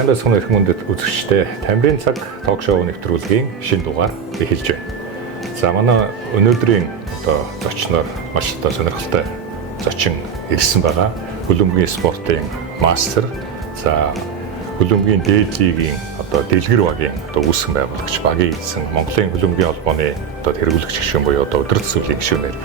Сайн байцгаана их мөндөд үзэгчдээ тамирын цаг ток шоу нэвтрүүлгийн шинэ дугаар эхэлж байна. За манай өнөөдрийн зочноор маш сонирхолтой зочин ирсэн байгаа. Хөлбөмбөгийн спортын мастер. За хөлбөмбөгийн дээд лигийн дэлгэр багийн үүсгэн байгуулагч, багийн эзэн, Монголын хөлбөмбөгийн холбооны хэрэглэгч гишүүн буюу өдөр төсвөлийн гишүүнээр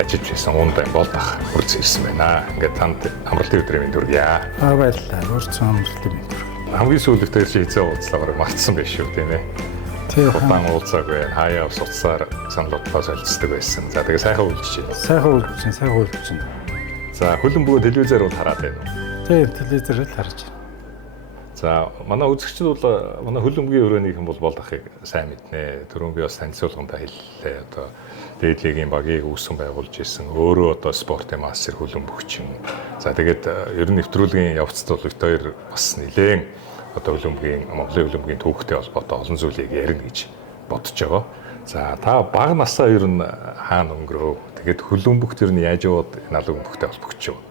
ажиллаж байсан Ундай Болдах хүрц ирсэн байна. Ингээд танд амралтын өдрийн мэнд хүргье. Баярлалаа. Урьдчилан амралтын мэнд хүргье. Хамгийн сүүлд тэр чи хэзээ уулзлаагаар мартсан байх шүү тийм ээ. Тийм. Удаан уулзаагүй, хаяа суцсаар саналуудаа солилцдог байсан. За тэгээ сайхан уулзчих. Сайхан уулзчих. За хөлбөмбөгөө телевизээр бол хараад байна уу? Тийм, телевизээр л харж байна. За манай үзэгчид бол манай хөлбөмбөгийн өрөөнийхэн бол Болдахыг сайн мэднэ. Түрүүн би бас танилцуулгандаа хэллээ. Дээд лигийн багийг үүсгэн байгуулж исэн. Өөрөө спортын мастер хөлбөмбөгчин. За тэгээд ер нь нэвтрүүлгийн явцад бол бит хоёр бас нэлээд хөлбөмбөгийн Монголын хөлбөмбөгийн түүхтэй холбоотой олон зүйлийг ярина гэж бодож байгаа. За та бага насаа ер нь хаана өнгөрөө? Тэгээд хөлбөмбөгт ер нь яаж яваад энэ алга хөлбөмбөгтэй холбогдож байгаа?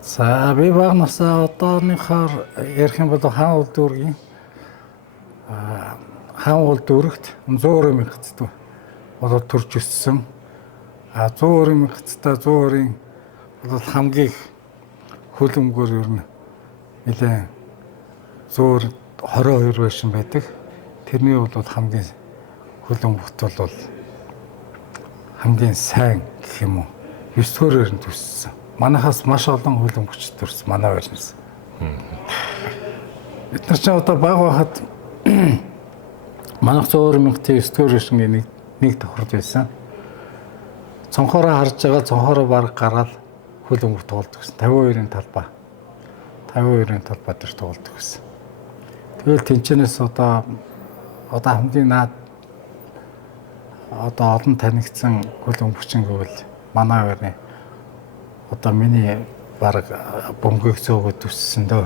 За би бага насаа одооныхоор ярих юм бол хаан улдүрэгт 120 мянгацтай болоод төрж өссөн. 120 мянгацтай 100-ын бол хамгийн хөлбөмбөгөөр ер нь нэлээд 122 байшин байдаг. Тэрний бол хамгийн хөлбөмбөгт бол хамгийн сайн гэх юм уу 9-р нь төссөн. Манайхаас маш олон хөлбөмбөгч төрсөн манай байрнаас. Бид нар ч одоо баг байхад манайх 120 мянгатын 9-р байшингийн нэг тохирж байсан. Цонхороо харж байгаа цонхороо баг гараад хөлбөмбөг тоглодог гэсэн. 52-ын талбай. 52-ын талбай дээр тоглодог гэсэн. Тэгэл тэнцэнээс одоо хамгийн наад олон танигдсан хөлбөмбөгчин гэвэл манай байрны миний баг бөмбөгийг зөөгөө төссөн дөө.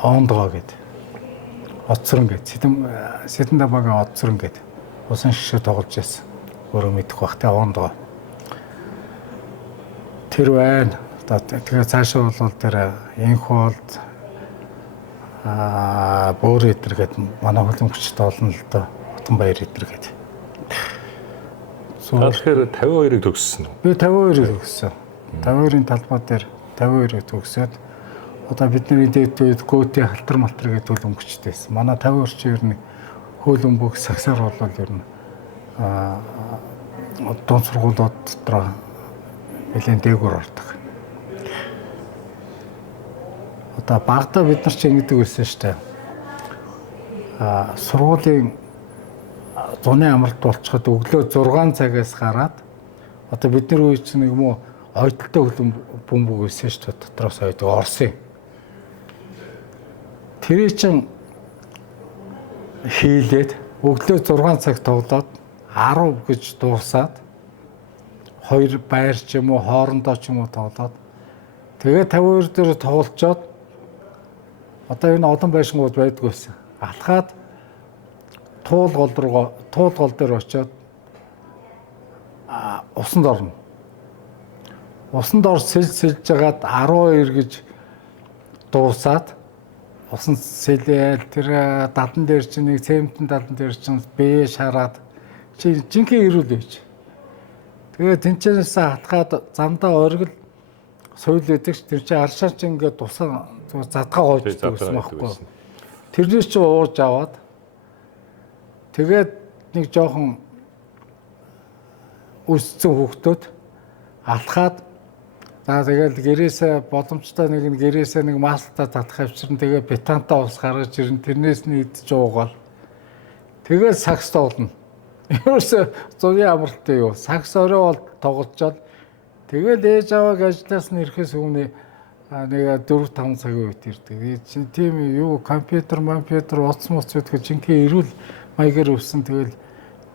Ондгоо гэдэг. Оцрон гэдэг. Сэдэн багийн оцрон гэдэг. Усан шишээ тоглож байсан. Өөрөө мэдэх бах те ондгоо. Тэр байна. Тэгээ цаашаа бол тэр инхолд бөөр эдэр гэдэг манай хөлбөмбөгчд олон л доо. Утганбаяр эдэр гэдэг. Тэгэхээр 52-ыг төгссөн үү? Би 52-ыг төгссөн. 52-ын талбай дээр 52-ыг төгсөөд бидний дээд үед Гөти халтар малтар гэдэг хөлбөмбөгчтэй байсан. Манай 52 ч ер нь хөлбөмбөг сагсаар болол ер нь дунд сургуулиуд дотор нэлээд дээгүүр ордог. Багада бид нар ч ингэдэг байсан шүү дээ. Сургуулийн зуны амралт болчиход өглөө 6 цагаас гараад бидний үе чинь нэг юм уу ойдолтой хөлбөмбөг байсан шүү дээ. Дотроос ойдог Орсын. Тэр чинь хийлээд өглөө 6 цаг тоглоод 10 гэж дуусаад хоёр байр ч юм уу хоорондоо ч юм уу тоглоод тэгээ 52 дээр тоглолцоод энэ олон байшингууд байдаг байсан. Алхаад туул гол дээр очиод усанд орно. Усанд орж сэлж жагаад 12 гэж дуусаад усан сэлээл тэр дадан дээр чинь нэг цементэн дадан дээр чинь бэж хараад жинхэнэ ирүүл байж. Тэгээ тэнцэнээс хатгаад замдаа оргил соёл өгдөг. Тэр чинь аршаа чинь ингээд тусаа задгаа гоождаг гэсэн байхгүй. Тэрнээс чи ууж аваад тэгээд нэг жоохон өссөн хүүхдүүд алхаад тэгээд гэрээсээ боломжтой нэг гэрээсээ нэг маслтаа татах авчирна. Тэгээд бетантаа ус гаргаж ирэн тэрнээс нь идж уугаал. Тэгээд сакс тоглоно. Ерөөсө зуны амралттай юу. Сакс орой бол тоглолцоод тэгээд ээж авааг ажлаас нь ирэхээс өмнө нэг 4-5 цагийн үед ирдэг. Чинь тийм юу компьютер утас гэдэг жинхэнэ эрүүл маягаар өвсөн. Тэгэл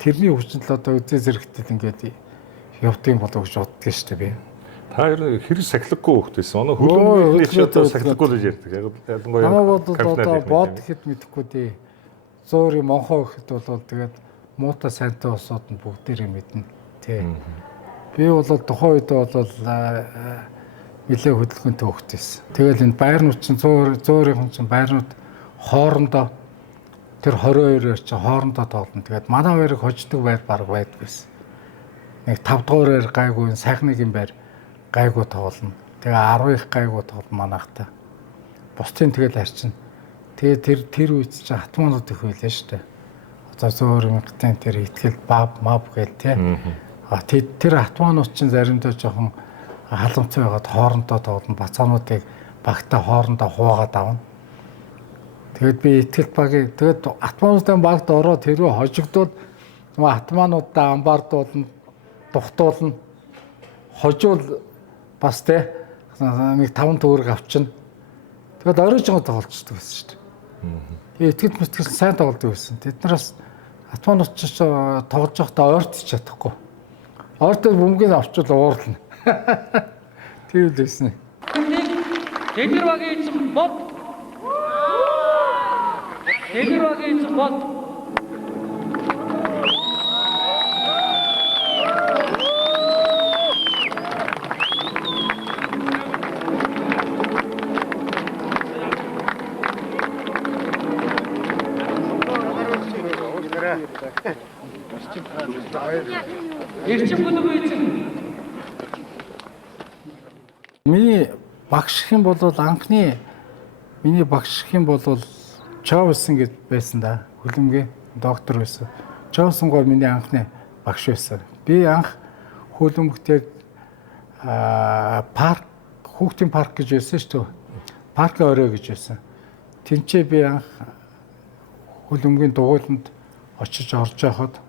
тэрний хүчнэл үзээ зэрэгтэл ингээд явдгийн болов гэж боддог шүү дээ би. Та ер нь хэрэг сахилгагүй хөхт байсан. Манай хөлбөмбөгийн сахилгагүй гэж ярьдаг. Ялангуяа намайг бод гэхэд мэдэхгүй дээ. Зөөрийн монхоо гэхэд бол тэгээд муута сайнтай усууд нь бүгдээрээ мэднэ. Тий. Би бол тухайн үед бол нэлээд хөдөлгөөнтэй хөвгт байсан. Тэгэл энэ байрнууд чинь 100-ийн чинь байрнууд хоорондоо тэр 22-оор чинь хоорондоо тоглоно. Тэгээд манай хоёрыг хождог байр баг байдгүйсэн. Нэг 5 дугаараар гайгүй сайхныгийн байр гайгүй тоглоно. Тэгээ 10 их гайгүй тоглоно манайхтай. Бусдын тэгэл харчин. Тэгээ тэр үед чинь хатманууд их байлаа шүү дээ. Одоо 100,000-ын тэр ихтгэл мав гээл тий. Тэр хатманууд чинь заримдаа жоохон халамцсан байгаад хоорондоо тоглоно. Бацаануудыг багтаа хоорондоо хуугаад авна. Тэгэд би ихтгэл багийг тэгэд хатмануудын багт ороод тэрөө хожигдоод хатмануудаа амбаардуулна, тухтуулна. Хожуул бас тий нэг 5 төгрөг авчна. Тэгэд оройжгоо тоглолцдог байсан шүү дээ. Итгэл мэтгэл сайн тоглодог байсан. Тэднээс хатманууд ч тоглож байхдаа ойртож чадахгүй. Ойртол бөмбөгийг авчвал уурлна. Тийм л байсан. Дэлгэр багийн эзэн бод. Дэлгэр багийн эзэн бод. Эрчим бүлэг эзэн. Миний багш хэм бол анхны миний багш хэм бол Човсон гэд байсан да. Хөлбөмбөгийн доктор байсан. Човсон гоо миний анхны багш байсан. Би анх хөлбөмбөгтэй парк хүүхдийн парк гэж байсан шүү дээ. Паркын орой гэж байсан. Тинчээ би анх хөлбөмбөгийн дугуйланд очиж орж байхад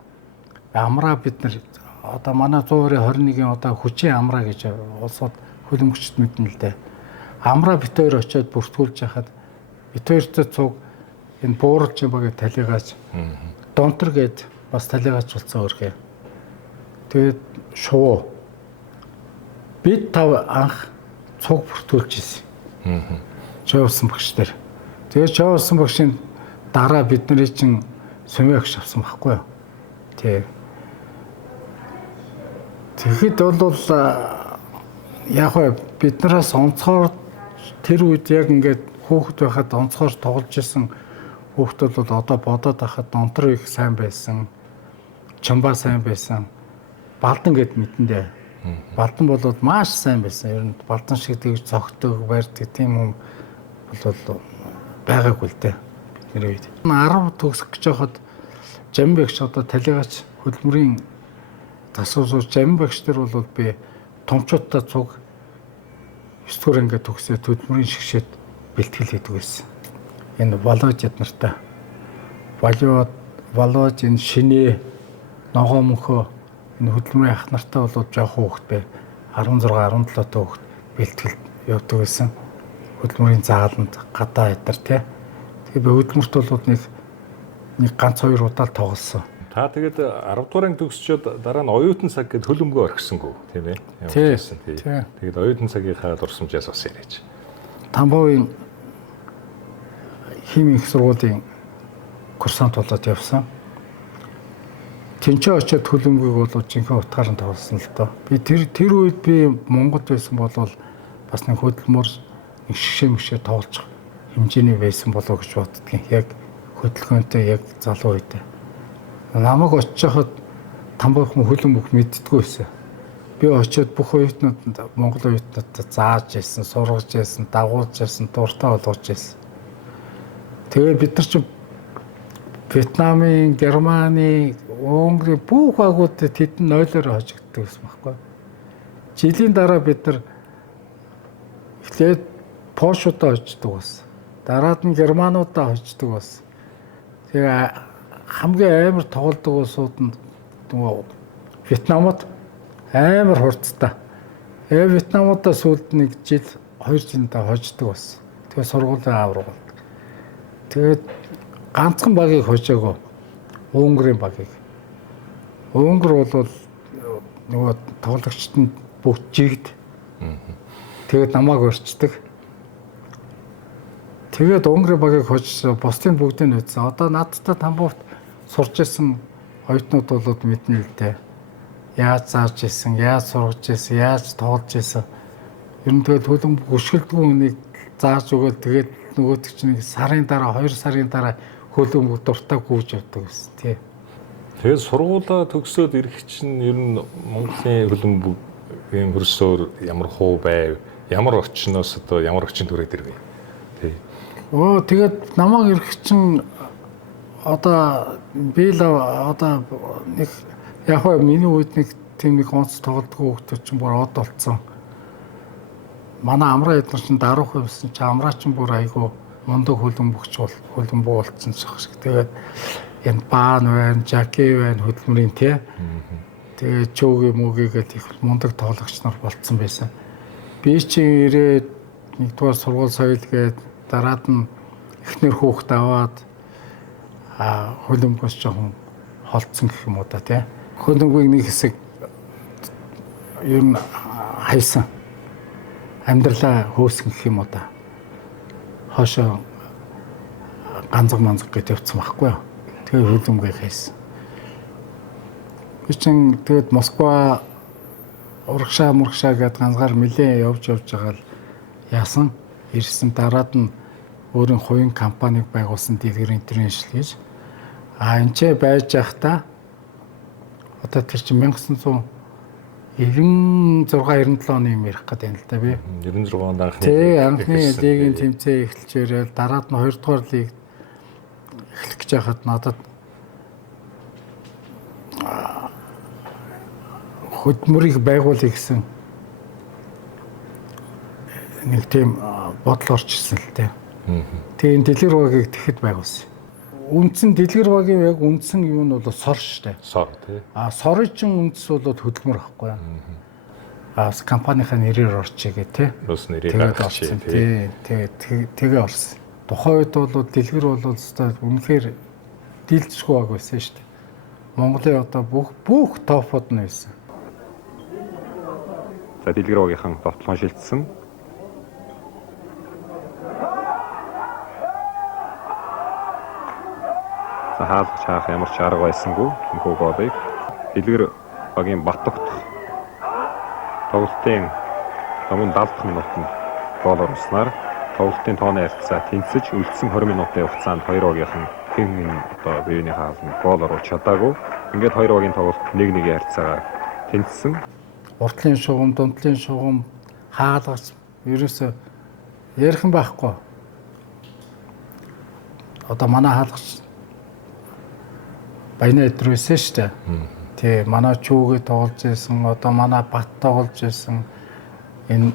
амраа бид нар одоо манай 121-ийн одоо хүчийн амраа гэж улсууд хөлбөмбөгчд мэднэ л дээ. Амраа бит хоёр очиод бүртгүүлж яхад бит хоёртой цуг энэ бууралж юм багы талигааж донтор гээд бас талигааж болсон өөрхөө. Тэгээд шувуу бид тав анх цуг бүртгүүлж ирсэн. Човсон багш нар. Тэгээд Човсон багшийн дараа бид нарыг чинь сумиагч авсан байхгүй юу? Тэгэхэд бол яг биднээс онцгоор тэр үед яг ингээд хүүхэд байхад онцгоор тоглож исэн хүүхдүүд бол одоо бодоод байхад донтор их сайн байсан, чамба сайн байсан, балдан гэд мэдэндээ. Балдан бол маш сайн байсан. Ер нь балдан шиг тэгж цогтөг барьдаг тийм юм бол байгаагүй л дээ бидний үед. 10 төгсөх гэж байхад Жамбагч одоо талигач хөдөлмөрийн тасуусуур Жамбагч нар бол би томчуудтай цуг 9 дугаар ангид төгсөөд хөдөлмөрийн шгшээд бэлтгэл хийдэг байсан. Энэ Володяд нартай. Володь энэ шинэ ногоо мөнхөө энэ хөдөлмөрийн ах нартай бол жоох хүүхдтэй 16 17 та хүүхд бэлтгэл явдаг байсан. Хөдөлмөрийн зааланд гадаа эдэр тий. Тэгээ би хөдөлмөрт бол нэг ганц 2 удаа тоглосон. Та тэгээд 10 дугаар анги төгсчөөд дараа нь оюутан цаг гэд хөлбөмбөгөө орхисонгүй тийм ээ. Тийм. Тэгээд оюутан цагийнхаа дурсамжаас бас яриач. Тамбовын химийн их сургуулийн курсант болоод явсан. Тинчээ очиод хөлбөмбөгийг бол жинхэнэ утгаар нь тоглосон л доо. Би тэр үед би Монгод байсан бол бас нэг хөдөлмөр нэг шгшээ тоглож хэмжээний байсан болов гэж боддгийн. Яг хөдөлгөөнтэй яг залуу үедээ. Намайг очиж хахад Тамбовын хөлбөмбөг мэддэггүй байсан. Би очиод бүх оюутнууд Монгол оюутнуудад зааж ирсэн, сургаж ирсэн, дагуулж ирсэн, дуртай болгож ирсэн. Тэгээ бид нар чинь Вьетнамын, Германы, Унгарийн бүх агуудад тэдэн нойлоор хожигддаг байсан байхгүй. Жилийн дараа бид нар эхлээд Польшуудаа хождог бас. Дараад нь Германуудаа хождог бас. Тэгээ хамгийн амар тоглодог улсууд нь Вьетнамд амар хурцтай. Вьетнамудаа сүүлд нэг жил 2 жилдээ хождог бас. Тэгээ сургуулийн аврал. Тэгээд ганцхан багийг хожоогоо. Унгарийн багийг. Унгар бол нөгөө тоглогчд нь бүгд жигд. Тэгээд намайг орчдөг. Тэгээд Унгарийн багийг хожиж бусдын бүгдийг үтсэн. Одоо надтай Тамбовт сурч исэн оюутнууд бол мэднэ л дээ. Яаж зааж исэн, яаж сургаж исэн, яаж тоглож исэн. Ер нь тэгээд хөлбөмбөг өшгөлдгөө хүнийг зааж өгöd тэгээд нөгөөт чинь сарын дараа 2 сарын дараа хөлбөмбөг дуртай гүйж явдаг гэсэн тий. Тэгээд сургуулаа төгсөөд ирэх чинь ер нь Монголын хөлбөмбөгийн хөрсөөр ямар хуу байв? Ямар орчноос одоо ямар орчин түрээд ирвэ? Тий. Тэгээд намайг ирэх чинь одоо би л одоо нэг яг хөө миний үед нэг тийм нэг онц тоглодгоо хүмүүс чинь бүр од болцсон. Манай амраа эдгээр чинь даруух юмсан чи амраа чинь бүр айгу мундаг хөлбөмбөг болцсон шиг. Тэгээд энэ баан байна, жаки байна, хөдөлмөрийн тий. Тэгээд чөөг мөгийгээд их мундаг тоглогч нар болцсон байсан. Би чинь ирээд нэгдүгээр сургууль соёлгээд дараад нь эхнэр хүүхэд аваад хөлбөмбөгөөс жоохон холцсон гэх юм уу да тий. Хөлбөмбөгийн нэг хэсэг ер нь хайсан. Амьдралаа хөөсөн гэх юм уу да. Хошоо ганцг манцг гэж явцсан байхгүй юу. Тэгээ хөлбөмбөгийг хайсан. Би чинь тэгээд Москва урагшаа гэдээ ганцгаар нэлээд явж байгаа л яасан. Ирсэн дараад нь өөрийн хувийн компаниг байгуулсан Дэлгэр Интернэшнл гэж. Энд ч байж байхдаа одоо тэр чинь 1996-97 оны юм ярих гэдэг юм л да би. 96 онд анхны анхны лигийн тэмцээн эхэлж ирэл дараад нь 2 дугаар лиг эхлэх гэж байхад надад хөдөлмөрийг байгуулъя гэсэн нэг тийм бодол орж ирсэн л дээ. Тэгээ энэ Дэлгэр багийг тэгэхэд байгуулсан. Үндсэн Дэлгэр багийн яг үндсэн юм нь бол сор шүү дээ. Сор тий. Сорын чинь үндэс бол хөдөлмөр ахгүй юу? Компанийнхаа нэрээр орчих гээ тий. Бас нэрээр орчих тий. Тэгээ орсон. Тухайн үед бол Дэлгэр бол өстой үнэхээр дийлдэшгүй баг байсан шүү дээ. Монголын одоо бүх топууд нь байсан. За Дэлгэр багийнхан тоглоом шилжсэн. Хаалгач хаах ямар ч арга байсангүй энэхүү голыг Дэлгэр багийн Баттогт тоглолтын өмнө 70 минутанд гол оруулснаар тоглолтын тооны харьцаа тэнцэж үлдсэн 20 минутын хугацаанд хоёр багийнхан хэн одоо биений хаална гол оруулж чадаагүй. Ингээд хоёр багийн тоглолт 1-1 харьцаагаар тэнцсэн. Уртлын шугам, дундлын шугам, хаалгач ерөөсөө ярих юм байхгүй. Одоо манай хаалгач Баяна эдрүүсэн шүү дээ. Тий, манай чүүгээ тоглож байсан, одоо манай бат тоглож байсан. Энэ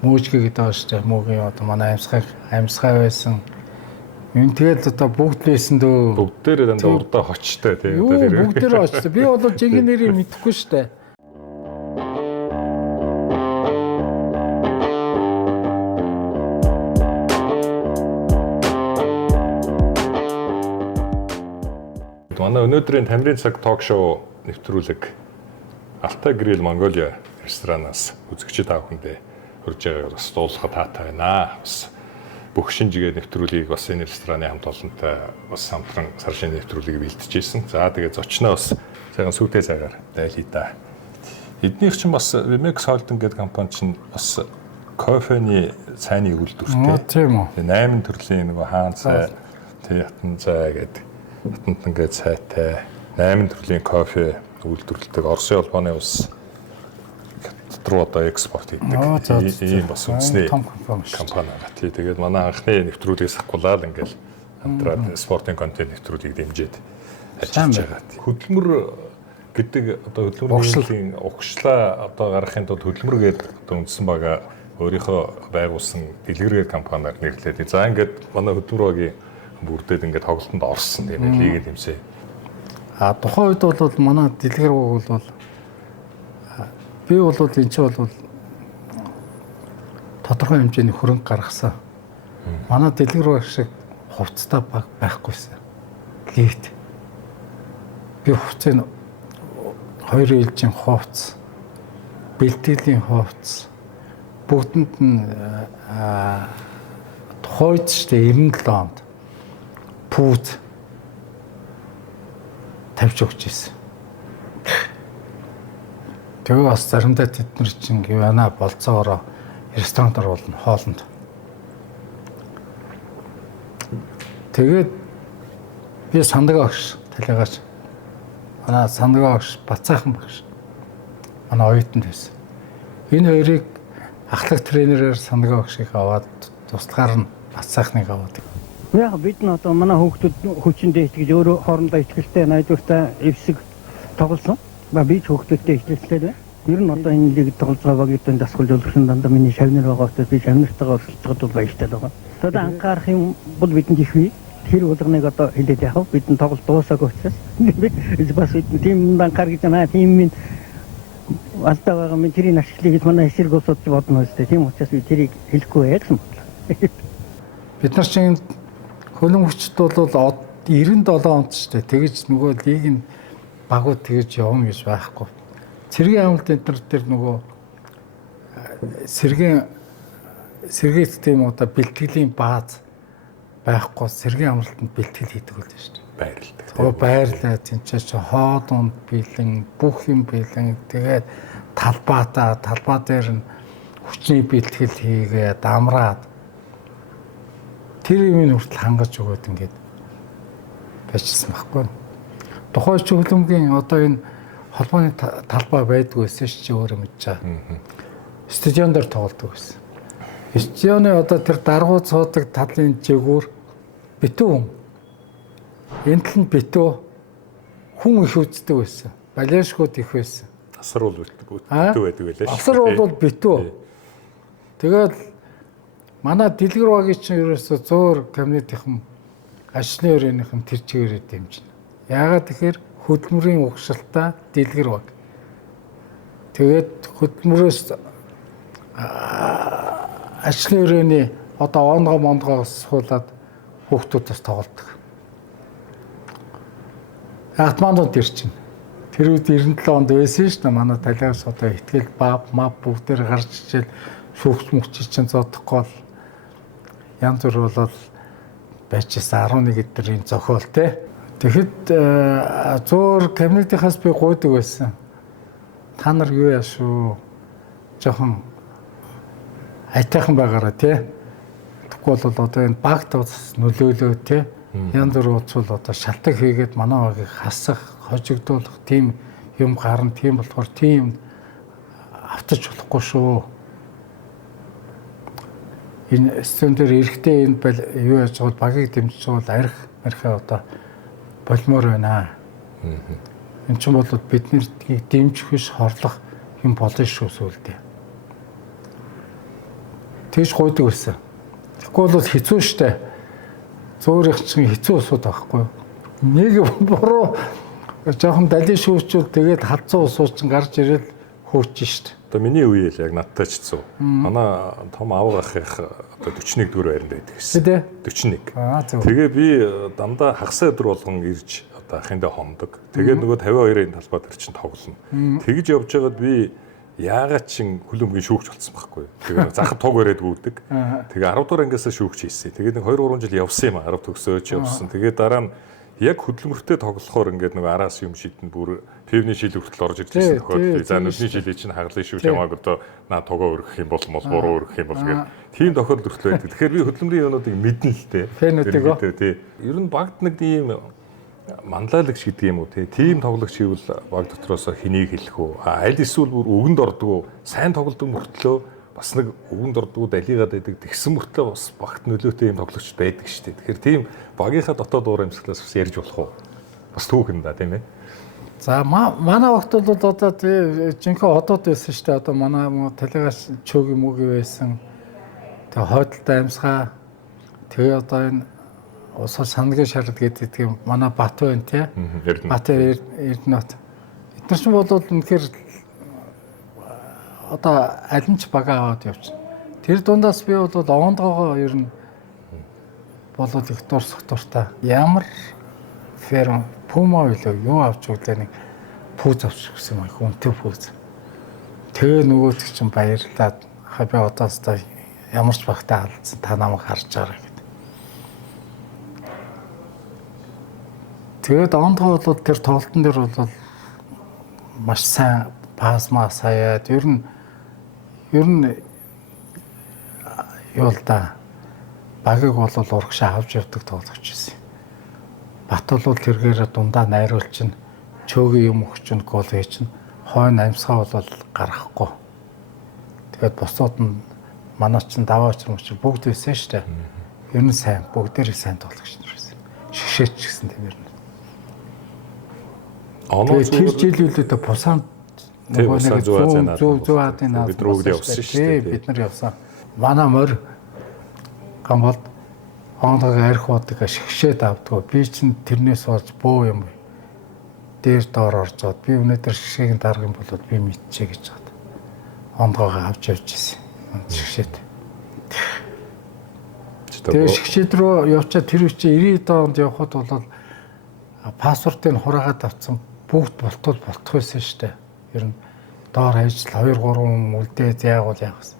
мөөжгээ гэдэг шүү дээ. Мөөгийн одоо манай амьсгай байсан. Энэ тэгээд одоо бүгд байсан дөө. Бүгдээр дандаа урдаа хочтой тий. Бүгдээр очтой. Би бол жинхэнэ нэрийг мэдэхгүй шүү дээ. Манай өнөөдрийн тамирын цаг ток шоу нэвтрүүлэг Alta Grill Mongolia ресторанаас үзэгчид авахндээ хүрж байгаагаар бас дуулахад таатай байна. Бас бүх шинжгээ нэвтрүүлгийг бас энэ рестораны хамт олонтой бас хамтран сар шинэ нэвтрүүлгийг бэлтжижсэн. За тэгээд зочноо бас сайхан сүйтэй цагаар дайлъя да. Эднийх чинь бас Remix Holding гэдэг компани чинь бас кофений цайны үйлдвэртэй. Тийм үү. 8 төрлийн нөгөө хаан цай, ятан цай гэдэг хатанд ингээд цайтай 8 төрлийн кофе үйлдвэрлэдэг Оросын улбаны улс руу одоо экспорт хийдэг. Ийм бас үндэсний компани байна. Тэгээд манай анхны нэвтрүүлгээс ахгуулаад ингээд хамтраад спортын контент нэвтрүүлгийг дэмжиж ажиллаж байгаа. Хөдөлмөр гэдэг одоо хөдөлмөрийн угшлаа одоо гаргахын тулд хөдөлмөр гэдэг одоо үндсэн бага өөрийнхөө байгуулсан дэлгэрээ компаниар нэрлээд. За ингээд манай хөдөлмөр багийн бүрдээд ингээд тоглолтод орсон тийм лигийн тэмцээн. Тухайн үед бол манай дэлгэр баг бол би бол энэ ч бол тодорхой хэмжээний хөрөнгө гаргасан. Манай дэлгэр баг шиг хувцастай баг байхгүйсэн. Лигт. Би хувцсыг 2 ээлжийн хувцс, бэлтгэлийн хувцс бүгдэнд нь тухайд ч 97 онд пүүз тавьж өгч ирсэн. Тэгээ бас заримдаа тэд нар чинь гівана болцоороо ресторанд оруулна хоолнд. Тэгээд би Сандгаа багш талигаач. Манай Сандгаа багш Бацаахан багш. Манай оюутанд байсан. Энэ хоёрыг ахлах тренерээр Сандгаа багшийг аваад туслагаар нь Бацаахныг аваад. Яг бид нь одоо манай хүүхдүүд хүчиндээ итгэж өөрөө хоорондоо итгэлтэй найдвартай эвсэг тоглосон. Би ч хүүхдүүдтэй ихлэлтэй байна. Ер нь одоо энэ лиг тоглож байгаа багийн дасгал зөвлөсөн дандаа миний шавнар байгаа учраас би шавнартайгаа уулзцаад баяртай байгаа. Одоо анхаарах юм бол бидэнд их бий. Тэр болгоныг одоо хэлээд яах вэ? Бид нь тоглолт дуусаагүй учраас би бас тийм анхаар гэж байна. Тийм минь алдаа байгаа минь тэрийг ашиглая гэж манай эсрэг улсууд ч бодно үстэй. Тийм учраас би тэрийг хэлэхгүй яг юм бодлоо. Бид нар чинь хөлөн хүчт бол 97 онд ч тэгэж нөгөө лиг нь багууд тэгэж явна гэж байхгүй. Цэргийн амлалт энэ төр нөгөө сэргийт тийм одоо бэлтгэлийн бааз байхгүй сэргийн амралтанд бэлтгэл хийдэг байлаа шүү дээ. Байрлалдаг. Тэгээ байрлаа тэнцээч хоод унд бэлэн бүх юм бэлэн тэгээд талбай дээр нь хүчний бэлтгэл хийгээд амраад тэр юм хүртэл хангаж өгөөд ингээд байжсан байхгүй. Тухайн чөлөөмгийн одоо энэ холбооны талбай байдгүй байсан ч өөрөө мэдж байгаа. Стадион дээр тоглодог байсан. Стадионы одоо тэр даргуу цуудаг талын жигүүр битүү хүн. Энэ тал нь битүү хүн их үздэг байсан. Балиашгууд их байсан. Асар бол битүү байдаг байлаа шүү. Асар бол битүү. Тэгээд манай дэлгэр багийн чинь ерөөсөө зөөр кабинетийнхэн ажлын өрөөнийхэн тэр чигээрээ дэмжинэ. Яагаад тэгэхээр хөдөлмөрийн угшилтаа дэлгэр баг. Тэгээд хөдөлмөрөөс ажлын өрөөний одоо онгоогоос суулаад хүүхдүүдээс тоглодог. Атманууд ир чинь. Тэр үед 97 онд байсан шүү дээ. Манай талиас одоо ихтгэл бааб мап бүгдээр гарч ичээл шүүгч мөчч чинь зодохгүй бол янз бүр болол байчсан 11 өдрийн зохиол те. Тэгэхэд зөөр кабинетийнхаас би гуйдаг байсан. Та нар юу яа шүү? Жохон айтайхан байгаараа те. Тэгвэл бол одоо энэ багт бас нөлөөлөө те. Янз бүр уцвал одоо шалтгаан хийгээд манай багийг хасах, хожигдуулах тийм юм гарна. Тийм болохоор тийм автаж болохгүй шүү. Энэ стен дээр эрэхтэй энэ юу яаж бол багийг дэмжиж бол архи одоо болмоор байна. Энд чинь бол бидний дэмжих биш хорлох юм болно шүү сүулдэ. Тэгж гойдог байсан. Тэгэхгүй бол хэцүү штэ. Зөөрийнх чинь хэцүү усуд байхгүй. Нэг буруу жоохон далийн шүүчүүл тэгээд халдсан усууд чинь гарч ирэл хөөч штэ. Одоо миний үеэл яг надтай ч зүү. Манай том аав ахих одоо 41 дүүр байранд байдаг гэсэн. 41. Тэгээ би дандаа хагас өдөр болгон ирж одоо ахиндаа хомдог. Тэгээд нөгөө 52-ын талбай дээр чинь тоглоно. Тэгж явж байгаад би яагаад чин хөлөмгийн шүүгч болсон байхгүй. Тэгээ захад туг бариад гүйдэг. Тэгээ 10 дугаар ангиасаа шүүгч хийсэн. Тэгээд нэг 2 3 жил явсан юм 10 төгсөөж явсан. Тэгээд дараа нь яг хөдөлмөртэй тоглохоор ингээд нэг араас юм шидэн бүр пивний шил хүртэл орж ирсэн тохиолдол. За нүдний шилийг чинь хаглын шүү чамааг одоо наа тугаа өргөх юм бол буруу өргөх юм бол гэх тийм тохиолдол хүртэл байдаг. Тэгэхээр би хөдөлмөрийн юмнуудыг мэднэ л дээ. Тий. Ер нь багт нэг тийм манлайлагч гэдэг юм уу тийм тоглогч хийвэл баг дотроос хэнийг хэлэх үү? Аль эсвэл бүр өгөнд ордгоо сайн тоглодог мөртлөө бас нэг өгөнд ордгоо далигаад байдаг. Тэгсэн мөртлөө бас багт нөлөөтэй юм тоглогч байдаг шүү дээ. Тэгэхээр тийм багийнхаа дотоод уур амьсгалаас бас ярьж болох уу? Бас түүхэн да тийм ээ. За манай багт бол одоо жинхэнэ одод байсан шүү дээ. Одоо манай талигаас чөөг мөг байсан. Тэгээ хойдолтой амьсгаа тэгээ одоо энэ усаа сангийн шард гэдэг юм манай бат байна тий. Бат Эрдэнэт. Эдгээр чинь бол үнэхээр одоо аль нь ч бага аваад явчихна. Тэр дундаас би бол ондгоогоо ер нь болоод их дурсах дуртай. Ямар ферм пума үлээ юу авч өглөө нэг пүүз авч өгсөн юм их үнэтэй пүүз. Тэгээ нөгөөд чинь баярлаад би одоос та ямар ч багтаа алдсан та намайг харж байгаа. Тэгээд ондгоо бол тэр тоглолтын дээр бол маш сайн пасма саяад ер нь юу л да багийг бол урагшаа авч явдаг тоглогч байсан. Бат бол тэргээр дундаа найруулж чинь чөөгийн юм өгч чинь гол хийж чинь хойно амьсгаа бол гаргахгүй. Тэгээд босоод нь манай чинь даваа очир бүгд байсан шүү дээ. Ер нь сайн бүгдээрээ сайн тоглогч нар байсан. Шигшээч гэсэн тийм ер нь. Тэр жил үлдээ бусаан нөгөө нэг зөв хаадын наад бид рүү явсан шүү дээ. Бид нар явсан. Манай морь гамболд хоолойгоо арх бодог шигшээд авдгаа. Би чинь тэрнээс болж бөө юм. Дээр доор орж гоод би өнөөдөр шигшээгийн дарга юм болоод би мэдчихэ гэж хаад. Хоолойгоо авч явж ирсэн. Шигшээд. Тэгээ шигшээд рүү явчаа тэр үчи 90 онд явхад бол паспортыг хураагаад авсан бүгд болтол болтох байсан шүү дээ. Ер нь доор хаяж 2 3 үлдээд яагуул яагаас.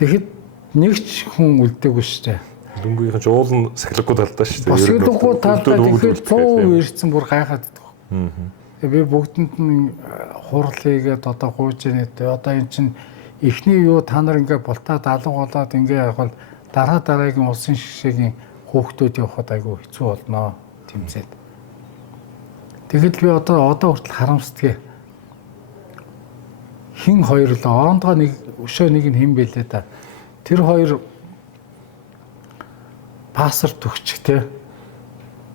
Тэгэхэд нэг ч хүн үлдээгүй шүү дээ. Дүнгийнхэн ч уул нь сахилахгүй талдаа шүү дээ. Сахилахгүй талдаа тэгэхэд 100% ирсэн бүр гайхаад байдаг. Би бүгдэнд нь хурлыгээд одоо гуйж нэт одоо эн чинь эхний юу та нар ингээ бултаад алга болоод ингээ явбал дараагийн улсын шигшээгийн хүүхдүүд явахад айгүй хэцүү болно тэмцээд. Тэгэхэд би одоо хүртэл харамсдгийг хин хоёр л ондгоо нэг өшөө нэг нь хэн бэлээ да. Тэр хоёр паспорт өгч те.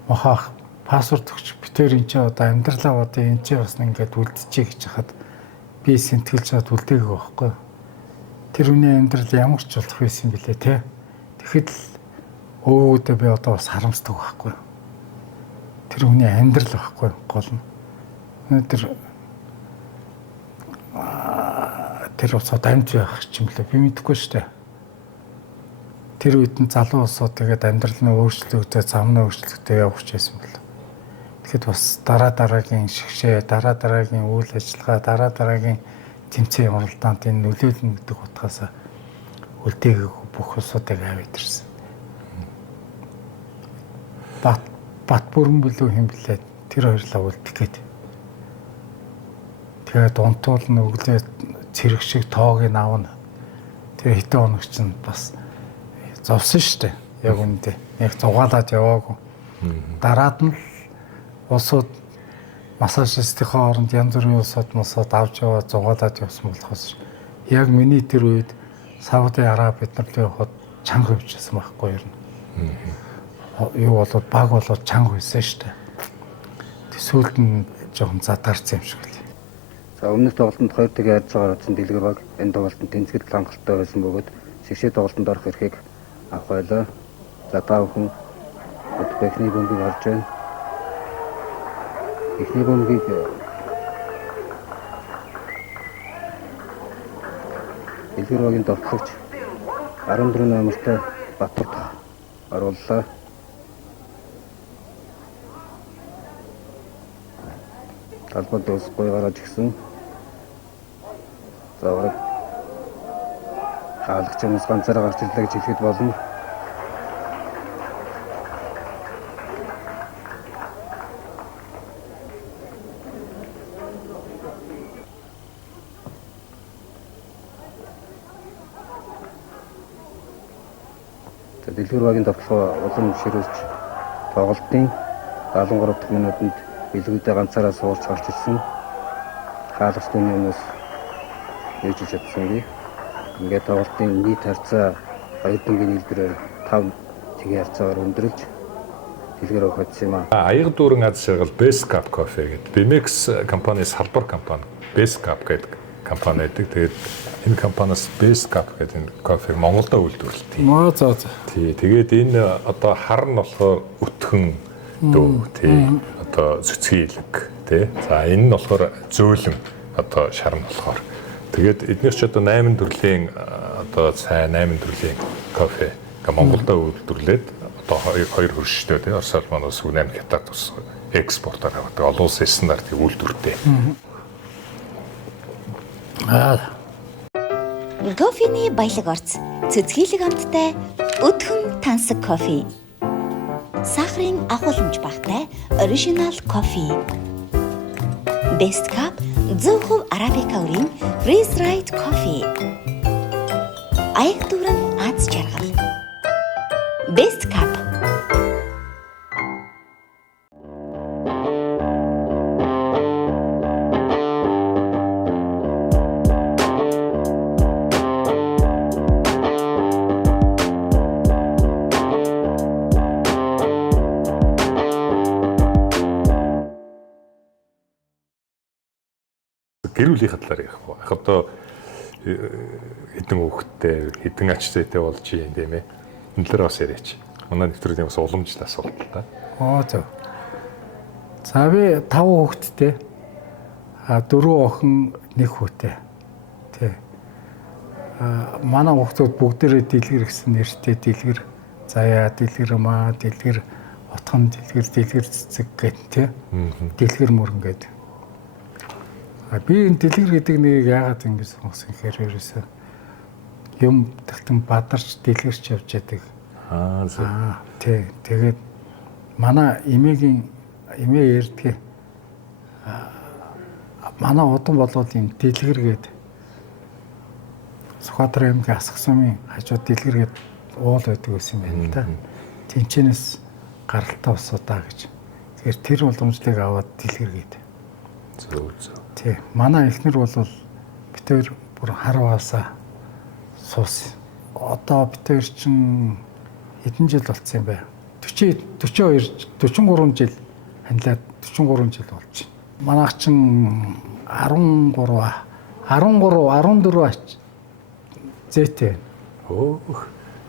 Мохоох паспорт өгч битээр энэ ч одоо амьдралаа одоо энэ ч бас ингээд үлдчихье гэж хахад би сэнтгэлж чад үлдээгүй байхгүй. Тэр үний амьдрал ямар ч болох байсан бэлээ те. Тэгэхэд л өөдөө би одоо бас харамсдаг байхгүй. Тэр хүний амьдрал байхгүй гол нь. Өнөөдөр тэр усад амьд байх юм лээ би мэдэхгүй шүү дээ. Тэр үед нь залуу усууд тэгээд амьдрал нь өөрчлөгдөж замны өөрчлөлтөд явж байсан бол. Тэгэхэд бас дараагийн шигшээ, дараагийн үйл ажиллагаа, дараагийн тэмцээн ямарлдаанд энэ нөлөөлнө гэдэг утгаас үлдээгээгүй бүх усуудыг аваад ирсэн. Бат бүрэн бүлүү хэм блээд тэр хоёрлаа үлдэх гээд. Тэгээд унтуул нь өглөө цэрэг шиг тоог нь авна. Тэгээ хитэн оног чинь бас зовсон шүү дээ. Яг үүндээ. Яг зугаалаад яваагүй. Дараад нь улсууд массажистийн оронд янз бүрийн улсууд авч яваад зугаалаад явсан болохоос яг миний тэр үед Сауди Араб биднэртэй явахад чанга хөвчсэн байхгүй юу? Юу болоод баг болоод чанга байсан шүү дээ. Тэсүүлд нь жоохон задарсан юм шиг л. За өмнөх тоглолтод 2-1 ярьж байгаа утсан дэлгэр баг энэ тоглолтод тэнцэхэд хангалттай байсан бөгөөд шигшээ тоглолтод орох эрхийг авах байлаа. За та бүхэн эхний бөмбөгийг харж байна. Эхний бөмбөгийг дэлгэр багийн тоглогч 14 номертой Батбат орууллаа. Талбайд дуусахгүй гараад ирсэн. За ураг хаалгач юмс ганцаараа гарч ирлээ гэж хэлэхэд болно. За дэлгэр багийн тоглоо улам ширүүлж тоглолтын 73 дахь минутанд билгүүдээ ганцаараа суурч гарч ирсэн. Хаалгач түүний өмнөөс ээж чадсангүй. Ингээд тоглолтын нийт харьцаа 2 дөнгөний нийлбэрээр 5 тэгээ харьцаагаар өндөрлж дэлгэр өгсөн юм аа. Аяг дүүрэн аз жаргал Best Cup Coffee гэдэг Bimex компани салбар компани Best Cup гэдэг компани байдаг. Тэгээд энэ компаниас Best Cup гэдэг энэ кофег Монголдо үйлдвэрлэдэг. Маа за за. Тий, тэгээд энэ одоо хар нь болохоор өтгөн дөө тий одоо цэцгийлэг тий. За энэ нь болохоор зөөлөн одоо шар нь болохоор. Тэгээд эднээс ч одоо 8 төрлийн одоо сайн 8 төрлийн кофе Монголдо үйлдвэрлээд одоо 2 хөрштэй тий. Орос улмаас 8 хятад ус экспортоор авдаг. Олон улсын стандарт үйлдвэртэй. Кофений баялаг орц. Цэцгийлэг амттай өдгөн тансаг кофе. Сахарын агуулмж багтай оригинал кофе. Best Cup 100% Arabica-ийн Freeze Dried кофе. Аяг дүүрэн аз жаргал. Best Cup. Гэр бүлийнхаа талаар ярих уу? Яг одоо хэдэн хүүхэдтэй, хэдэн ач зээтэй болж юм тийм ээ. Энэ талаар бас яриач. Манай нэвтрүүлгийн бас уламжлал асуулт л да. Зөв. За би 5 хүүхэдтэй. 4 охин, 1 хүүтэй. Тий. Манай хүүхдүүд бүгдээрээ дэлгэр гэсэн нэртэй дэлгэр, заяа дэлгэр, маа дэлгэр, отхон дэлгэр цэцэг гэт тий. Дэлгэр мөрөн гэд. Би энэ дэлгэр гэдэг нэрийг яагаад ингэ сонгосон гэхээр ерөөсөө юм тагтан бадарч дэлгэрч явж яадаг. Тий. Тэгээд манай эмээ ярьдгийг манай удам болоод юм дэлгэргээд Сүхбаатар аймгийн Асах сумын хажууд дэлгэргээд уул байдаг байсан юм байна л да. Тэнчэнэс гаралтай усудаа гэж. Тэгэхээр тэр боломжлыг аваад дэлгэргээд. Зөв. Тий. Манай эхнэр бол битээр бүр харваасаа суус. Одоо битээр чинь хэдэн жил болцсон юм бэ? 43 жил хандлаад 43 жил болж байна. Манайх чинь 14 зээтэй.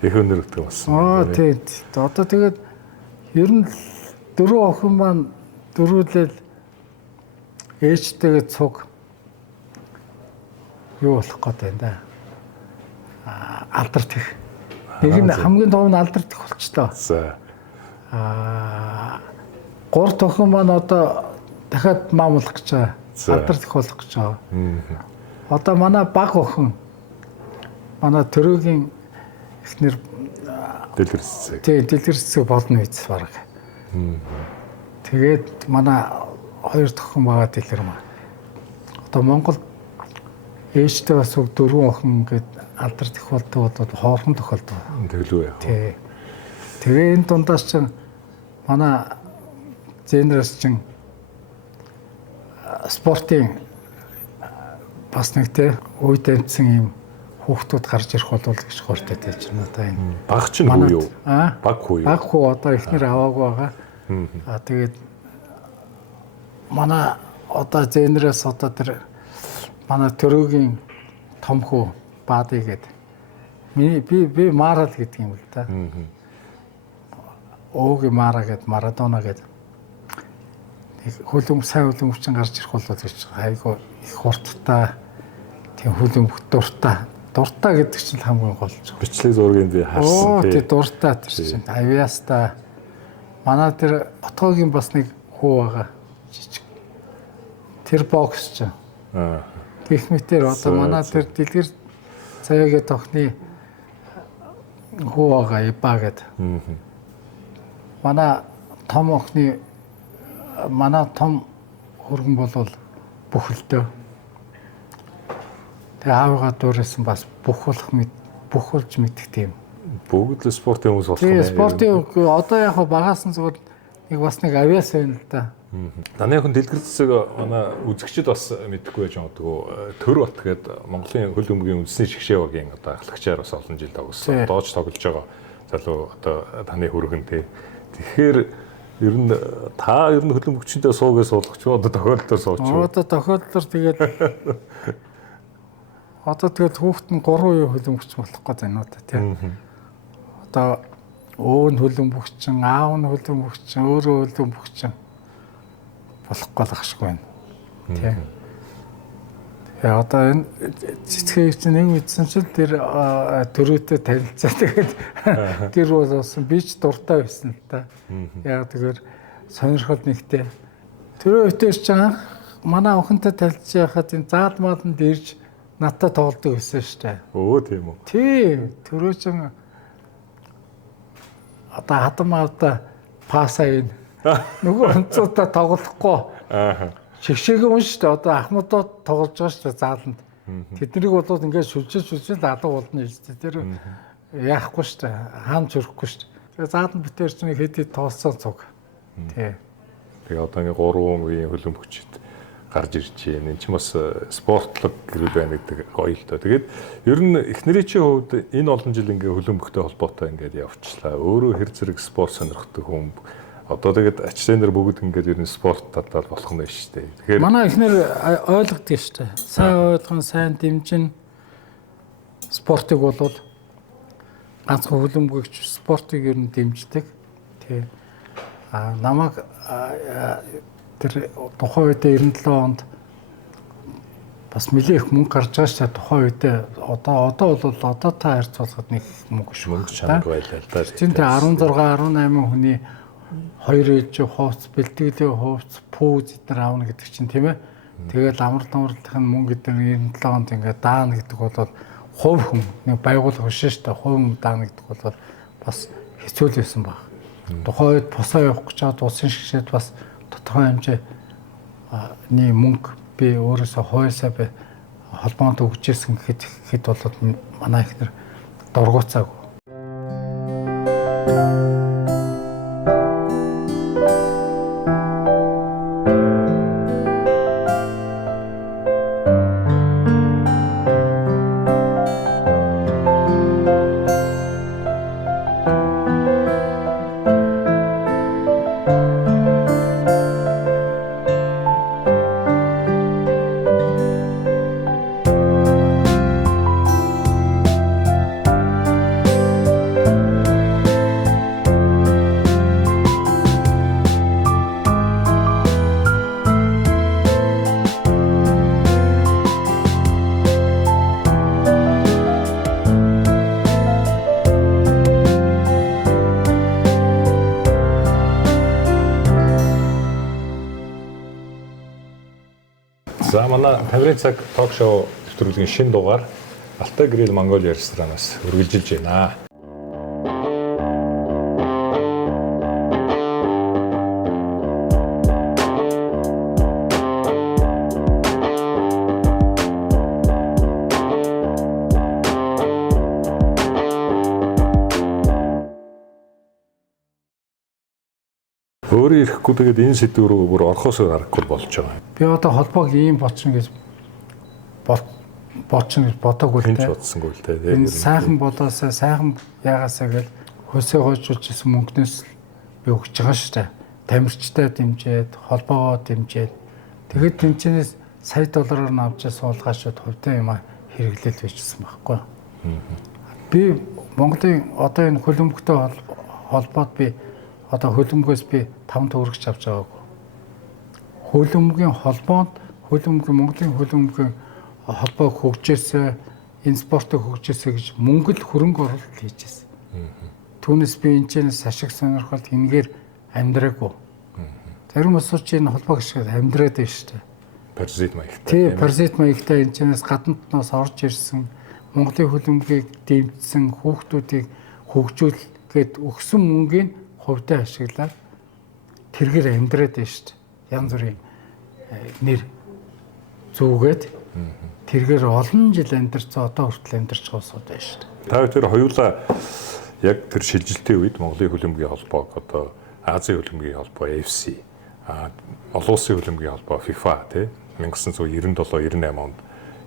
Их өнөр өгдөг болсон. Тий. Одоо тэгээд ер нь 4 охин маань дөрүүлэл ээжтэйгээ цуг юу болох гээд байна да. Алдарт их. Нэг нь хамгийн том нь алдарт их болчтой. За. 3 тохин маань одоо дахиад маамлах гэж байгаа. Алдарт их болох гэж байгаа. Одоо манай баг охин манай төрөгийн эхнэр дэлгэрцэг. Тий, дэлгэрцэг болно биз баг. Тэгээд манай 2 тохин байгаа дэлгэр маа. Одоо Монгол ээжтэй бас 4 охин гээд алдарт их болдог бол хоорхон тохиолдов. Тэглүү яа. Тий. Тэгээ энэ дундаас чинь манай зэнэрэс чинь спортын бас нэг те үе тэмцэн юм хүүхдүүд гарч ирэх бол гэж хортой байж байна одоо энэ. Баг чинь хүү юу? Баг хүү юу? Баг хүү одоо эхнэр аваагүй байгаа. Тэгээд манай одоо зэнэрэс одоо тэр манай төрөгийн том хүү Баадий гэдэг. Би Марал гэдэг юм л да. Өөгийн Мара гэдэг Марадона гэдэг. Сайн хөлбөмбөчин гарч ирэх бол айгүй их хурдтай тийм хөлбөмбөх дуртай гэдэг чинь хамгийн гол. Бичлэг зургийг би харсан тий. Дуртай тэр чинь авиастай. Манай тэр отгоогийн бас нэг хүү байгаа. Жижиг. Тэр бокс чинь. Техникээр одоо манай тэр дэлгэр цаяагийн тохны хүү байгаа Иба гэдэг. Манай том охны манай том хөргөн бол бүхэлдээ. Тэгээ аавыгаа дуурайсан бас бүхэлж мэдэх тийм. Бүгд л спортын хүмүүс болох юм. Тийм спортын одоо яг багаас нь зүгээр нэг авиас байна л да. Даны хүн дэлгэрцэг манай үзэгчд бас мэдэхгүй байж магадгүй. Төр бат гэдэг Монголын хөл бөмбөгийн үндэсний шгшээ багийн одоо ахлагчаар бас олон жил тогссон. Дооч тоглож байгаа залуу одоо таны хүргэн тий. Тэгэхээр ер нь хөл бөмбөгчөнтэй суугаас суулгач одоо тохиолдолд сууч. Одоо тохиолдолд тэгээд хүүхэд нь 3% хөл бөмбөгч болох гээд байна уу тий. Одоо өө нь хөл бөмбөгчин, аав нь хөл бөмбөгчин, өөрөө хөл бөмбөгчин болохгүй л ахшгүй байна. Тий. Тэгээ одоо энэ цэцгээ чинь нэг мэдсэн чинь тэр төрөөтэй танилцаа тэгээд тэр болсон би ч дуртай байсан л та. Яг тэгэхээр сонирхол нэгтэй. Төрөөтэй чинь манай охинтой танилцж байхад энэ заалмааланд ирж надтай тоглодог байсан шүү дээ. Тийм үү. Тий. Төрөө чинь одоо хатамаада пасаа ийн нөгөө онцгойтой тоглохгүй. Шигшээгээ хүн шүү дээ. Одоо ахмадууд тоглож байгаа шүү дээ зааланд. Тэднийг болоод ингээд шүлжил алга болно юм шүү дээ. Тэр яахгүй шүү дээ. Хаамж өрөхгүй шүү дээ. Тэгээ заадан битээр ч нэг хэдий тооцсон цуг. Тий. Тэгээ одоо ингээ 3 үеийн хөлбөмбөгчд гарч ирж байна. Энд чинь бас спортлог гэрэл байна гэдэг гоё л доо. Тэгээд ер нь эхнэрийн чинь хувьд энэ олон жил ингээ хөлбөмбөгтэй холбоотой ингээд явчлаа. Өөрөө хэр зэрэг спорт сонирхдаг хүн. Одоо тэгээд ач зээнэр бүгд ингээд ер нь спорт талаар болох нь шүү дээ. Тэгэхээр Манай эхнэр ойлгодог шүү дээ. Сайн ойлгон, сайн дэмжин спортыг болвол ганцхан хөлбөмбөгч спортыг ер нь дэмждэг. Тий. Намайг тэр тухайн үед 97 онд бас нэлээд их мөнгө гарч байгаа шүү дээ. Тухайн үед одоо бол одоотой харьцуулахад нэг мөнгө шүү. мөнгө чанга байлаа л да. Тийм 16 18 хүний 2 ээлж хувцс, бэлтгэлийн хувцс, пүүз эдгээр аавна гэдэг чинь тийм ээ. Тэгээд амралтын мөнгө эдгээр 97 онд ингээд даана гэдэг бол хувь хүн нэг байгууллага биш шүү дээ. Хувь хүн даана гэдэг бол бас хэцүү л байсан баг. Тухайн үед босоо явах гэж чад улсын шигшээд бас тодорхой хэмжээний мөнгө би өөрөөсөө хойсоо би холбоонд өгчээсэн гэхэд бол манай ихнэр дургуцаагүй. За манай тамирын цаг ток шоу нэвтрүүлгийн шинэ дугаар Алтай грил Монголиа ресторанаас үргэлжилж байна. Өөрөө ирэхгүй тэгээд энэ сэдв рүү бүр орхосоо харахгүй болж байгаа. Би одоо холбоог ийм боцсон гэж бодоогүй л Хинч дээ. бодсонгүй л дээ. Энэ сайхан болоосаа сайхан ягаасаа гэж хөөсөө хойжуулж исэн мөнгнөөс би өгч байгаа шүү дээ. Тамирчтай дэмжээд, холбоогоо дэмжээд. Тэгэд тэнцэнээс сая доллараар авч суулгаашууд хувьтай юм хэрэглээд байжсэн байхгүй. Би Монголын одоо энэ хөлбөмбөгтэй холбоод би одоо хөлбөмбөгөөс би 5 төгрөгч авч байгаагүй. Хөлбөмбөгийн холбоонд Монголын хөлбөмбөгийн холбоог хөгжөөсөө энэ спортыг хөгжөөсөө гэж мөнгө л хөрөнгө оруулалт хийжсэн. Түүнээс би энэчнээс ашиг сонирхолт энэгээр амьдраагүй. Зарим усууч энэ холбоог ашиглаад амьдраад байна шүү дээ. Паразит маягтай. Тий, паразит маягтай энэчнээс гаднаас орж ирсэн Монголын хөлбөмбөгийг дэмжсэн хүүхдүүдийг хөгжүүлгээд өгсөн мөнгийг хувьдаа ашиглаад тэргээр амьдраад байна шүү дээ. Янз бүрийн нэр зүгээд тэргээр олон жил амьдарсан одоо хүртэл амьдарч байгаа усуд байна шүү дээ. Та тэр хоёулаа яг тэр шилжилтийн үед Монголын хөлбөмбөгийн холбоог одоо Азийн хөлбөмбөгийн холбоо AFC, олон улсын хөлбөмбөгийн холбоо FIFA тий 1997-98 онд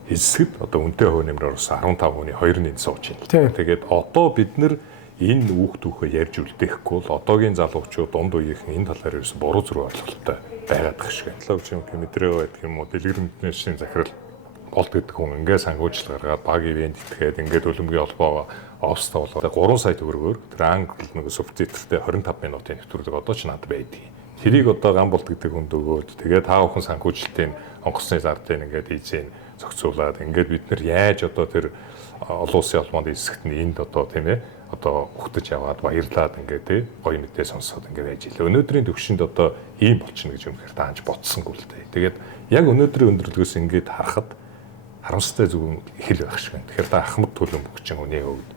хэсгэд одоо үнэтэй хувь нэмрээр бас 15 хүний 2-1 сууж байна. Тэгээд одоо бид нар энэ хүүхдүүхөө ярьж үлдээхгүй бол одоогийн залуучууд дунд үеийнхэн энэ талаар ерөөсөн буруу зүрх ойлголттой байгаад байгаа шиг. Талаач юм мэдрээ байдаг юм уу? Дэлгэрэнтнээсийн захирал болт гэдэг хүн ингээ санхүүжил гаргаад баг ивент итгээд ингээд хөлбөмбөгийн холбоогоо офстай болоод 3 сая төгрөгөөр тэр англи нэг субтитртэй 25 минутын нэвтрүүлэг одоо ч надад байдаг. Тэрийг одоо гам болт гэдэг хүнд өгөөд тэгээд таа бүхэн санхүүжилтийн онгоцны зардыг ингээд ийзэн зохицуулаад ингээд бид нар яаж одоо тэр олон улсын холбоонд эсэгт нь энд одоо тийм ээ одоо ухтаж яваад баярлаад ингээд тий гоё мэдээ сонсоод ингээд байж илээ. Өнөөдрийн төвшөнд одоо ийм болчихно гэж юм хэрэг таанч бодсонгүй л дээ. Тэгээд яг өнөөдрийн өндөрлөгөөс ингээд харахад харамсалтай зүгэн их л байх шиг байна. Тэгэхээр та Ахмад Төлөмбөгчин хүний хувьд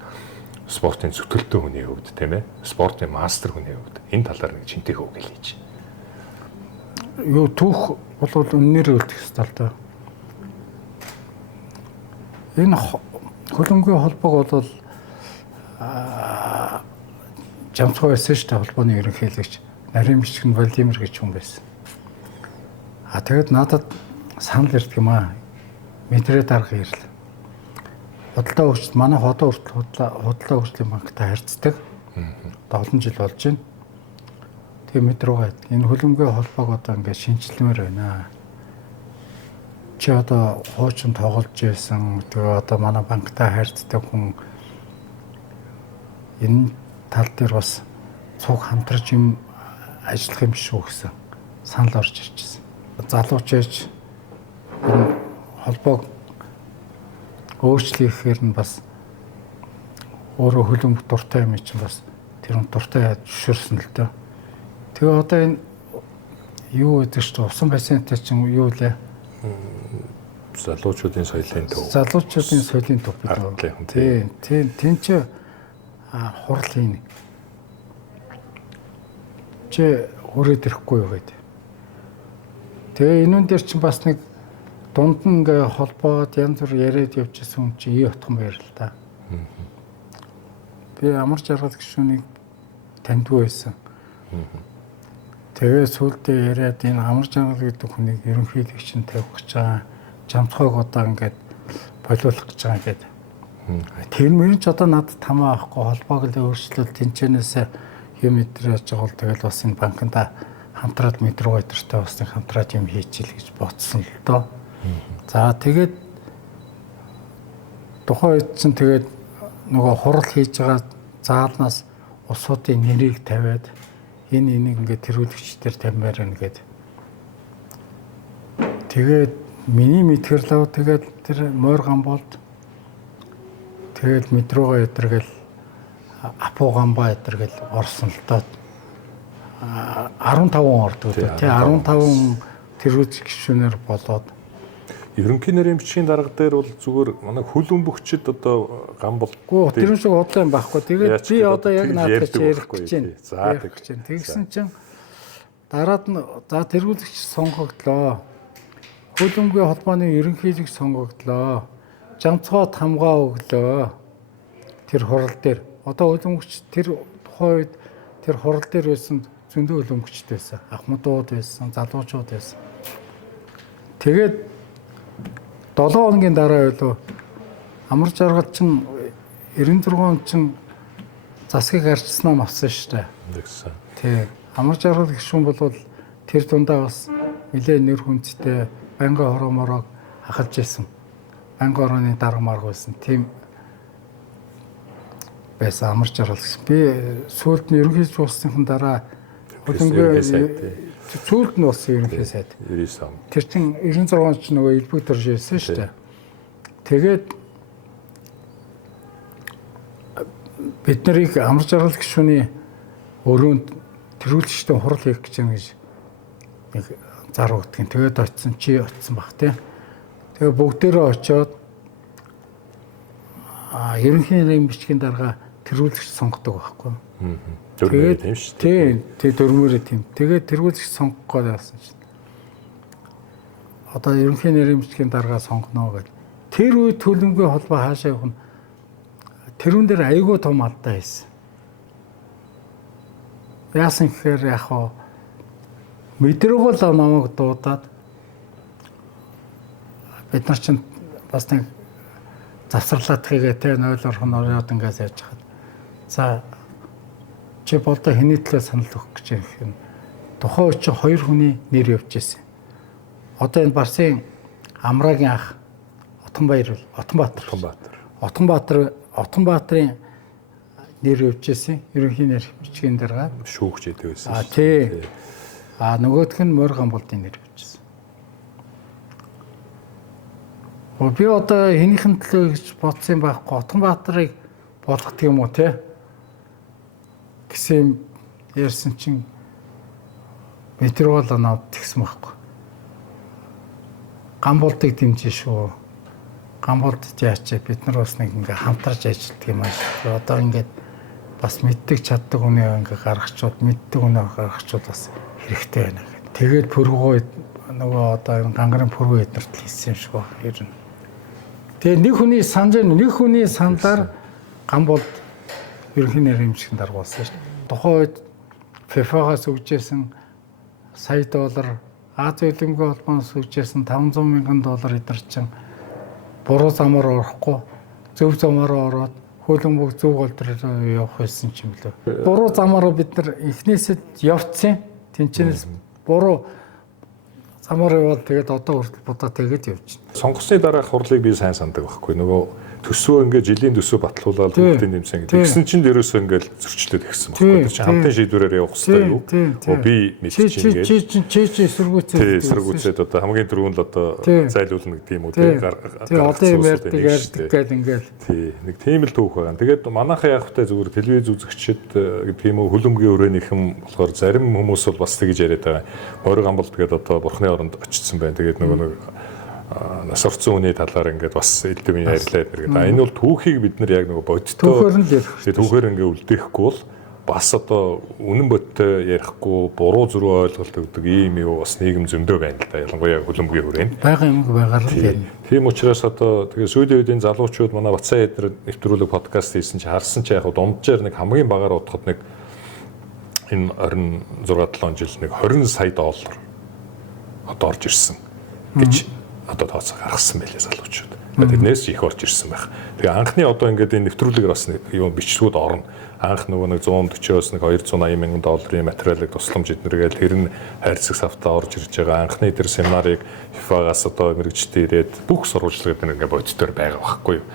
спортын зүтгэлтэй хүний хувьд тийм ээ спортын мастер хүний хувьд энэ талаар нэг чинтэйг үг хэлж. Юу түүх бол үннээр үлдэх ёстой л доо. Энэ хөлбөмбөгийн холбоог бол Жамцгой байсан шүү дээ холбооны ерөнхийлөгч нарийн бичгэн Владимир гэж хүн байсан. Тэгээд надад санал ирдэг юм аа. Мэдрээ дарга ирлээ. Худалдаа хөгжил манай хотоо хүртэл худалдаа хөгжлийн банктай харьцдаг. Одоо олон жил болж байна. Тэгээ мэдрүүгээ энэ хөлбөмбөгийн холбоог одоо ингээд шинжилмээр байна. Чи одоо хуучин тоглож байсан. Тэгээ одоо манай банктай харьцдаг хүн энэ тал дээр бас цуг хамтарч юм ажиллах юм шүү гэсэн санал орж ирчихсэн. Залууч ээж энэ холбоог өөрчлөхээр нь бас өөрөө хөлбөмбөг дуртай юм чинь бас тэр нь дуртай зөвшөөрсөн л дөө. Тэгээ одоо энэ юу гэдэг чинь усан бассейнтай чинь юу лээ? Залуучуудын соёлын төв. Залуучуудын соёлын төв гэдэг. Тийм ч хурал хийнэ. Чи хүрээд ирэхгүй юу гэдэг. Тэгээ энүүн дээр чинь бас нэг дунд нь ингээ холбоод янз бүр яриад явчихсан хүн чи ий отхон байр л та. Би амар жаргал гişүнийг таньдгүй байсан. Тэгээ сүүлдээ яриад энэ амар жаргал гэдэг хүнийг ерөнхийлөгч нь тавих гэж байгаа. Жамцгойг одоо ингээд болиулах гэж байгаа гэдэг. Тэр мөрөнд ч одоо надад тамаа авахгүй холбоог л өөрчлөлт тэнцэнээс юм мэдрэж байгаа бол тэгэл бас энэ банкнда хамтраад мэдрүү өдөртэй бас нэг хамтраад юм хийчихэл гэж бодсон л доо. За тэгээд тухайн үед чинь тэгээд нөгөө хурал хийж байгаа заалнаас усуудын нэрийг тавиад энийг ингээд тэргүүлэгчдэр тамиар байна гэд. Тэгээд миний мэдгэрлээ тэгээд тэр мойр гамболд тэгээд мэдрүүгээ өдргөл апу гамбаа өдргөл орсон л доо. 15 ордог тий 15 тэргүүлж гişүнээр болоод Ерөнхий нарийн бичгийн дарга дээр бол зүгээр манай хөлбөмбөгчд одоо гамболгүй тэр шиг бодлоо юм байхгүй. Тэгээд би одоо яг наадах чи ярих гэж байна. За тэгсэн чинь дараад нь за тэргүүлэгч сонгогдлоо. Хөлбөмбөгийн холбооны ерөнхийлөгч сонгогдлоо. Жамцгойд хамгаа өглөө. Тэр хурал дээр одоо хөлбөмбөгч тэр тухайн үед тэр хурал дээр байсан зөндөө хөлбөмбөгчд байсан. Ахмадууд байсан, залуучууд байсан. Тэгээд 7 хоногийн дараа байлоо амар жаргал чин 96 чин засгийг арчснаа авсан шүү дээ. Тэгсэн. Тий. Амар жаргал гişүн болвол тэр дундаа бас нэлээ нэр хүндтэй банга хороомороо хахалж исэн. Банга хорооны дарга марга байсан. Тийм байсан амар жаргал гэсэн. Би сүүлд нь ерөнхийдөө улсынхан дараа хөлбөмбөгийн сүүлд нь болсон ерөнхий сайд. 99 он. Тэр чин 96 ч нөгөө элбэг төрж ирсэн шүү дээ. Тэгээд бид нарыг амар жаргал гişүний өрөөнд тэргүүлэгчтэй хурал хийх гэж юм гэж нэг зар өгдөг. Тэгээд очисон чи очисон баг тий. Тэгээ бүгдээрээ очиод ерөнхий нарийн бичгийн дарга тэргүүлэгч сонгодог байхгүй. Дөрмөр тийм шүү дээ. Тийм дөрмөрөө тийм. Тэгээд тэргүүлэгч сонгох гээд байсан чинь. Одоо ерөнхий нарийн бичгийн дарга сонгоно гэдэг. Тэр үед төлөвлөмгийн холбоо хаашаа явах нь тэрүүн дээр айгүй том алдаа хийсэн. Яасан гэхээр яг хоо мэдрэгэл намайг дуудаад бид нар чинь бас нэг завсарлаадхыгээ те 0 орхон ороод ингээс яаж хаад. За чи болдоо хэний төлөө санал өгөх гэж юм. Тухайн үед чи 2 хүний нэр явж ирсэн. Одоо энэ Барсын Амрагийн ах Отонбаатарын нэр явж ирсэн. Ерөнхий нэр бичгийн дарга шүүгч идэв байсан. Тий. Нөгөөх нь Морь Гамболдын нэр явж ирсэн. Би одоо хэнийхэн төлөө гэж бодсон байхгүй. Отонбаатарыг болгох юм уу те? Гэсэн ярьсан чинь метрол анаад тэгсэн байхгүй. Гамболдыг дэмжиж шүү. Гамболд яачаа бид нар бас нэг ингээ хамтарч ажилладаг юм аа. Одоо ингээд бас мэддэг чаддаг хүнээ ингээ гаргахчууд, мэддэг хүнээ гаргахчууд бас хэрэгтэй байна гэх. Тэгээд пөргөө нөгөө одоо гангарын пөргөө эднэрт хийсэн юм шиг байна. Ер нь. Тэгээ нэг хүний саналаар Гамболд ерөнхий нарийн эмчгийн дарга болсон шүү дээ. Тухайн үед FIFA-гаас өгчээсэн сая доллар, Азийн хөлбөмбөгийн холбооноос өгчээсэн $500,000 эдэр чинь буруу замаар орохгүй зөв замаараа ороод хөлбөмбөг зөв гол дээр явах байсан ч юм лээ. Буруу замаараа бид нар эхнээсээ явцсан. Тэнчнээс буруу замаар яваад тэгээд одоо хүртэл будаа тэгээд явж байна. Сонгосны дараах хурлыг би сайн сандаг байхгүй. Нөгөө төсвөө ингээд жилийн төсвөө батлуулаад хүүхдийн нэмсэн гэдэг. Тэгсэн чинь дээрөөсөө ингээд зөрчлөөд ирсэн байхгүй. Тэр чинь хамтын шийдвэрээр явах хэрэгтэй юу? Би мэдчихээн гээд. Чи эсэргүүцээд одоо хамгийн түрүүнд л одоо зайлуулна гэдэг юм уу тий. Одоо юм ярьдаг гээд ингээд. Тий. Нэг тийм л түүх байгаа. Тэгээд манайхаа яг хөтэй зүгээр телевиз үзэгчид гэдэг юм уу хөлбөмбөгийн өрөөнийхэн болохоор зарим хүмүүс бол бас тэгж яриад байгаа. Мориг амбал тэгээд одоо бурхны оронд очсон байна. Тэгээд нөгөө нэг нас орсон үний талаар ингээд бас элдвэн ярьлаа гэдэг. Энэ бол түүхийг бид нар яг нөгөө бодиттой түүхээр ингээд үлдээхгүй бол бас одоо үнэн бодиттой ярихгүй буруу зөрүү ойлголт өгдөг ийм юу бас нийгэм зөндөө байна л да. Ялангуяа хөлбөмбөгийн хүрээнд. Бага юм байгаар л ярина. Тийм учраас одоо тэгээ сүүлийн үеийн залуучууд манай Батсан эдэр нэвтрүүлэг подкаст хийсэн чи харсан чи яг дунджаар нэг хамгийн багаар бодоход нэг энэ 26-7 жил нэг $20 сая одоо орж ирсэн гэж одоо тооцоо гаргасан байлээ залуучууд. Тэрнээс их орж ирсэн байх. Тэгээ анхны одоо ингээд энэ нэвтрүүлгээр бас юу бичлэгүүд орно. Анх нөгөө нэг $140-оос нэг $280,000 материалыг тусламж иднэргээл тэр нь хайрцаг савтаа орж ирж байгаа. Анхны тэр семинарыг FIFA-гаас одоо мэрэгчтэй ирээд бүх сурвалжлагууд ингээд бодитоор байгаа байхгүй юу?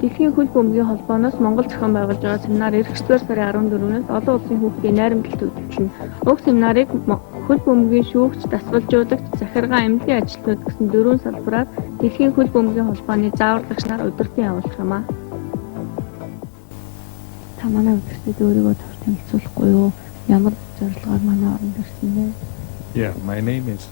Дэлхийн хөлбөмбөгийн холбооноос Монгол зохион байгуулж байгаа семинар эх-р сарын 14-нд олон улсын хүүхдийн найрамдалд үзүүлнэ. Уг семинарыг хөлбөмбөгийн шүүгч, дасгалжуулагч, захиргаа, эмнэлгийн ажилтнууд гэсэн 4 салбараар Дэлхийн хөлбөмбөгийн холбооны зааварлагч нар удирдан явуулах юм аа. Та манай удирдлагыг өөрийгөө товч танилцуулахгүй юу? Ямар зорилгоор манай оронд ирсэн бэ? Yeah, my name is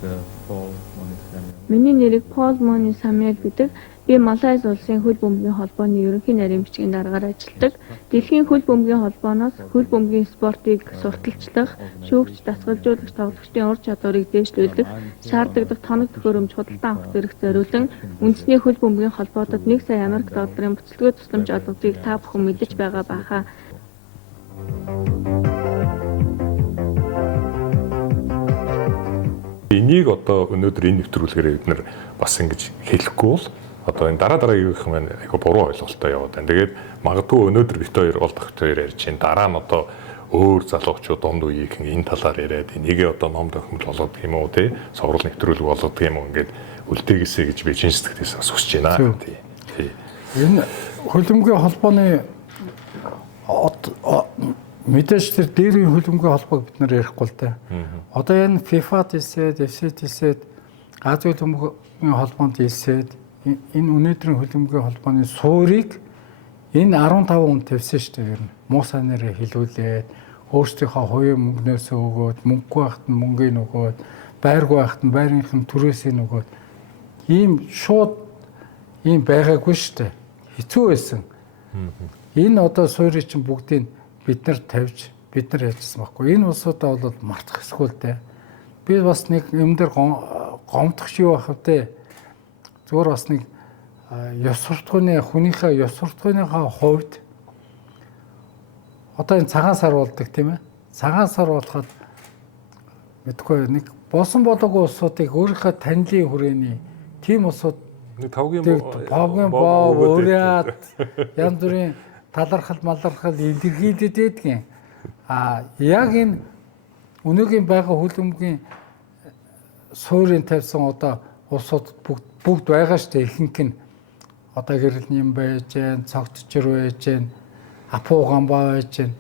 Paul Moni Samuel. Миний нэрийг Paul Moni Samuel гэдэг. Би Малайз улсын хөлбөмбөгийн холбооны ерөнхий нарийн эмчгийн даргаар ажилладаг. Дэлхийн хөлбөмбөгийн холбооноос хөлбөмбөгийн спортыг сурталчлах, шүүгч, дасгалжуулагч, тоглогчдын ур чадварыг дээшлүүлэх, шаардлагатай тоног төхөөрөмж худалдан авах зэрэг зориулан үндэсний хөлбөмбөгийн холбоотод $1 сая бүцэлгүй тусламж олгодгийг та бүхэн мэдэж байгаа баха. Энийг одоо өнөөдөр энэ нэвтрүүлгээр бид нар бас ингэж хэлэхгүй бол одоо энэ дараагийн их маань айгу буруу ойлголттой яваад байна. Тэгээд магадгүй өнөөдөр бит хоёр ол тогт хоёр ярьж чинь дараа нь одоо өөр залуучууд дунд үеийнхэн энэ талаар яриад энийг одоо ном тохиомл болоод юм уу тий соврал нэвтрүүлэг болоод юм уу ингээд үлдээгээсэй гэж би чин сэтгэлээс хүсэж байна. Тий. Энэ хөлбөмбөгийн холбооны мэдээж тэр дээрийн хөлбөмбөгийн холбоог бид нар ярихгүй л дээ. Одоо энэ FIFA дэсэд, FC дэсэд, Азийн хөлбөмбөгийн холбоонд дэсэд энэ өнөөдрийн хөлбөмбөгийн холбооны суурийг энэ 15 хүн тавьсан шүү дээ. Муу санаараа хилүүлээд өөрсдийнхөө хувийн мөнгнөөс өгөөд, мөнгөгүй байхад нь мөнгөний өгөөд, байргүй байхад нь байрынхын түрээсээ нөгөөд ийм шууд ийм байгаагүй шүү дээ. Хэцүү байсан. Энэ одоо суурийг чинь бүгдийг бид нар тавьж бид нар ярьсан байхгүй. Энэ улсуудаа бол мартах эсвэл дээ. Би бас нэг юм дээр гомдох шиг байх вэ? Зүгээр бас нэг ёс суртахууны хүнийхээ ёс суртахууныхаа хувьд одоо энэ цагаан сар болдог тийм ээ. Цагаан сар болоход мэдгүй нэг болсон болоогүй улсуудыг өөрийнхөө танилын хүрээний тийм улсууд нэг тавгийн боо өөрөөд янз бүрийн талархал малархал илэрхийлээд байдгийн. Яг энэ өнөөгийн байгаа хөлбөмбөгийн суурийн тавьсан одоо улсууд бүгд байгаа шүү дээ. Ихэнх нь одоо гэрэл нэм байж гэн, цогтчор байж гэн, апууган байж гэн.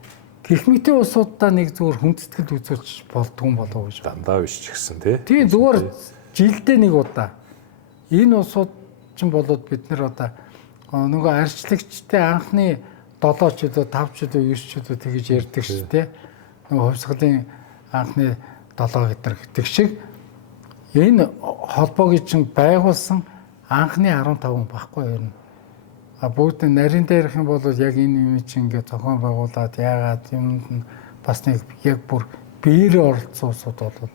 Гэх мэт улсуудаа нэг зүгээр хүндэтгэл үзүүлж болдгоо болоо гэж дандаа биш ч гэсэн тий. Тийм зүгээр жилдээ нэг удаа. Энэ улсууд ч болоод бид нэр одоо нөгөө арчлагчтай анхны 7 ч удаа 5 ч удаа 9 ч удаа тэгж ярьдаг шүү дээ. Нөгөө хувьсгалын анхны 7 гэдэг шиг энэ холбоогийн чинь байгуулсан анхны 15 байхгүй юу? Бүгд нарийн дээрх юм бол яг энэ юм чинь ингээд зохион байгуулад яагаад юмд бас нэг яг бүр биеэр оролцсон улсууд бол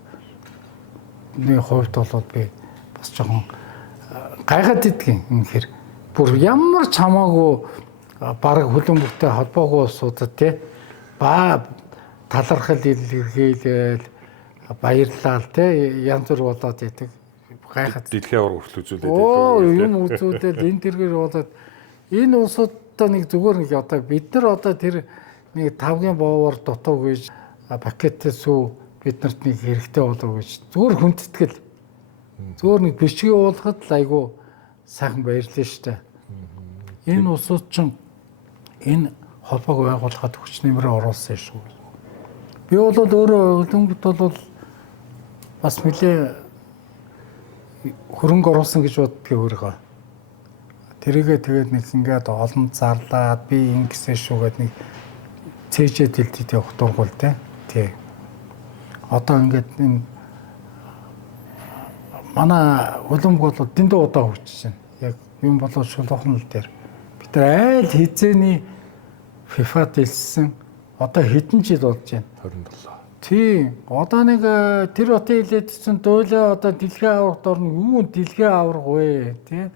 нэг хувьд бол би бас жоохон гайхаад идэгин үнэхээр бүр ямар ч хамаагүй бараг хөлбөмбөгтэй холбоогүй улсуудад тий ба талархал илэрхийлэл баярлал тий янз бүр болоод идэг гайхаад Дэлхийн авраг хүртэл үзүүлээд юм үзүүлээд энэ тэргээр болоод энэ улсуудаа нэг зүгээр нэг одоо бид нар одоо тэр нэг тавгийн боовор дутуу гэж пакетээс үү биднэрт нэг хэрэгтэй болов гэж зүгээр хүндэтгэл зүгээр нэг бичгээ уулахад л айгүй сайхан баярлаа штэ. Энэ улсууд ч энэ холбоог байгуулахад хүч нэмрээ оруулсан шүү. Би бол өөрөө хөлбөмбөгт бол бас нэлээ хөрөнгө оруулсан гэж боддгийг өөрийгөө. Тэрийгээ тэгээд нэг ингээд олон зарлаад би ингэсэн шүүгээд нэг цээжээ дэлдэд явах дургуул тий. Одоо ингээд энэ манай хөлбөмбөг бол дэндүү удаа хөгжиж байна. Яг юм болоод шулуухнал дээр бид нар айл хизээний FIFA-д хэлсэн одоо хэдэн жил болж байна? 27. Тийм. Одоо нэг тэр хотын хилээдсэн дуйлаа одоо дэлхийн аврагт орно. Юу дэлхийн авраг вэ? Тий.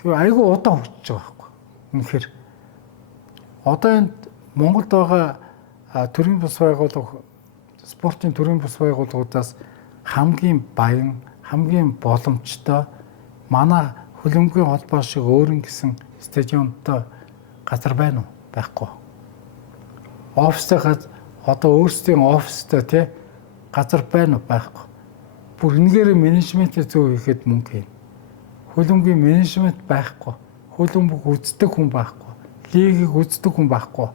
Тэгээ айгүй удаан хөгжиж байгаа байхгүй. Үнэхээр одоо энэ Монголд байгаа төрийн бас байгууллага спортын төрийн бас байгууллагуудаас хамгийн баян, хамгийн боломжтой манай хөлбөмбөгийн холбоо шиг өөрийн гэсэн стадионтой газар байна уу? Байхгүй. Офистай одоо өөрсдийн офистай тий газар байна уу? Байхгүй. Бүр энэгээр менежментээ зөв хийхэд мөнгө хийнэ. Хөлбөмбөгийн менежмент байхгүй. Хөлбөмбөг үздэг хүн байхгүй. Лигийг үздэг хүн байхгүй.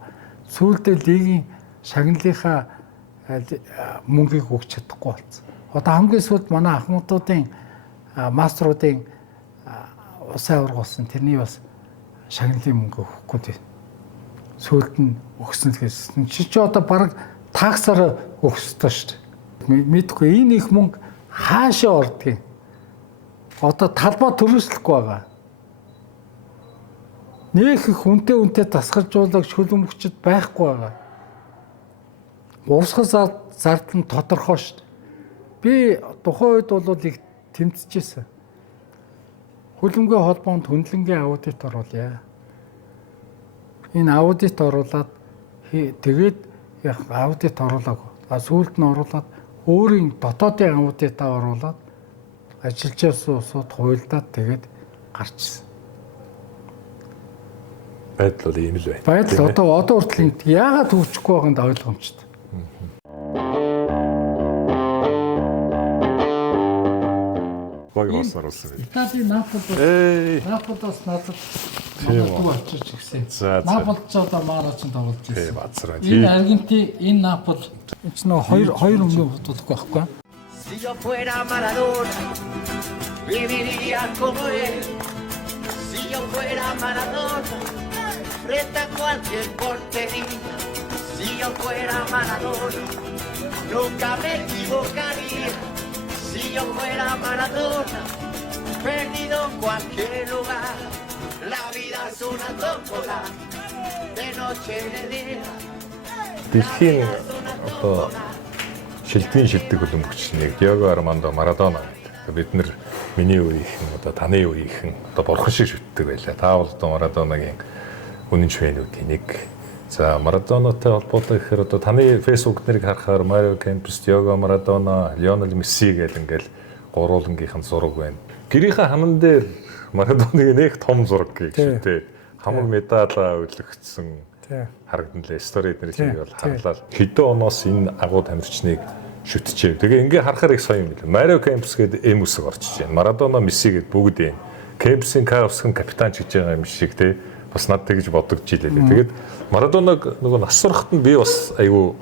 Сүүлдээ лигийн шагналынхаа мөнгийг өгч чадахгүй болсон. Одоо хамгийн сүүлд манай ахмадуудын мастеруудын усан аварга болсон. Тэрний бас шагналын мөнгө өгөхгүй дээ. Сүүлд нь өгсөн гэсэн. Чи одоо баг таксаар өгөх ёстой шүү дээ. Мэдгүй энэ их мөнгө хаашаа ордгийг. Одоо талбай төрөслөхгүй байгаа. Нэг их үнтэй тасгаржуулагч хөлбөмбөгчд байхгүй байгаа. Урсгал зардал нь тодорхой шүү дээ. Би тухайн үед бол их тэмцэжсэн. Хөлбөмбөгийн холбоонд хөндлөнгийн аудит оруулъя. Энэ аудит оруулаад тэгээд аудит оруулаагүй. Сүүлд нь оруулаад өөрийн дотоодын аудитаа оруулаад ажиллаж суусууд хуйлдаад тэгээд гарчсан. Байдал бол ийм л байна. Байдал одоо хүртэл яагаад хөгжихгүй байгааг нь ойлгомжтой. Баг бас оруулсан байл. Италийн Наполиос надад дүү очиж ирсэн. Наполд ч одоо Марач тоглож ирсэн. Бацраа. Энэ Аргентин, энэ Наполи. Энд ч нөө хоёр өмнө бодохгүй байхгүй. Si yo fuera Maradona, viviría como él. Si yo fuera Maradona, frente a cualquier portería. Si yo fuera Maradona, nunca me equivocaría. Si yo fuera Maradona, perdido en cualquier lugar. La vida es una tómbola, de noche y de día. Дэлхийн одоо шилдгийн шилдэг хөлбөмбөгчнийг Диего Армандо Марадона гэдэг. Бид нэр миний үеийнхэн одоо таны үеийнхэн одоо бурхан шиг шүтдэг байлаа. Та бол одоо Марадонагийн үнэн швэнүүдийн нэг. За Марадонатай холбоотой гэхээр одоо таны фэйсбүүк нэрийг харахаар Марио Кемпс, Диего Марадона, Лионел Месси гэл ингээл гурвуулангийнхан зураг байна. Гэрийнхээ хаман дээр Марадоныг нэг том зураг гэх шүү дээ. Хамаг медалаа өлгөгдсөн харагдан лээ. Стори эднэр чинь бол харлаа. Хэдэн оноос энэ агуу тамирчныг шүтчихээ. Тэгээ ингээ харахаар их соём билээ. Марио Кемпс гэдэг эм үсэг орчиж байна. Марадона, Месси гэдэг бүгд юм. Кемпсийн Каусгийн капитан ч гэж байгаа юм шиг те. Бас над тэгж бодогдож илээ. Тэгээд Марадоног нөгөө нас сурахад нь би бас айгүй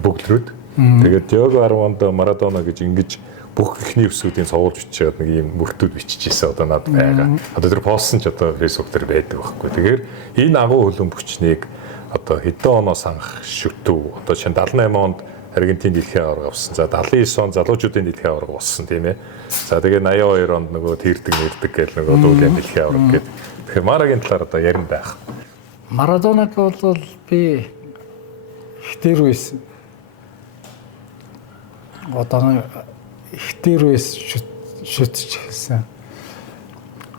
бөглөрөөд. Тэгээд Диего Армандо Марадона гэж ингэж бүх ихний өсгүүдийн цовуулж бичээд нэг юм мөртүүд биччихсэн одоо над байгаа. Одоо тэр постсон ч одоо фэйсбүүк дээр байдаг байхгүй. Тэгэхээр энэ агуу хөлбөмбөгчнийг одоо хэдэн оноос анх шүтв. Одоо чинь 78 онд Аргентин дэлхийн аварга авсан. За 79 онд залуучуудын дэлхийн аварга болсон тийм ээ. За тэгээ 82 онд нөгөө тэрдэг нэрдэг гэл нөгөө дуулын дэлхийн аварга гэдэг. Тэгэхээр Марагийн талаар одоо ярин байх. Марадонаг бол би ихтер үес одоо ихтер үес шүтж хэлсэн.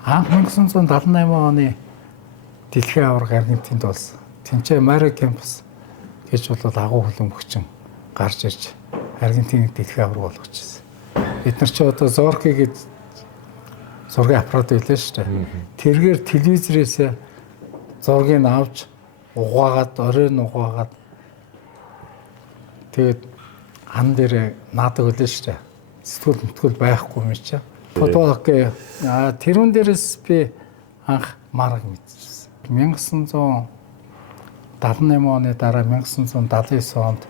Анх 1978 оны дэлхийн аварга Аргентинд болсон. Тэнцээ Марио Кемпс гэж бол агуу хөлбөмбөгчин гарч ирж Аргентиныг дэлхийн аварга болгочихсон. Бид нар ч одоо Зорки гэж зургийн аппарат байлаа шүү дээ. Тэргээр телевизээрээс зургийг авч угаагаад, оройн угаагаад тэгээд хан дээр наадаг байлаа шүү дээ. Сэтгүүл байхгүй юм чи. Футбол хоккей тэрүүн дээрээс би анх Мараг мэдчихсэн. 1978 оны дараа 1979 онд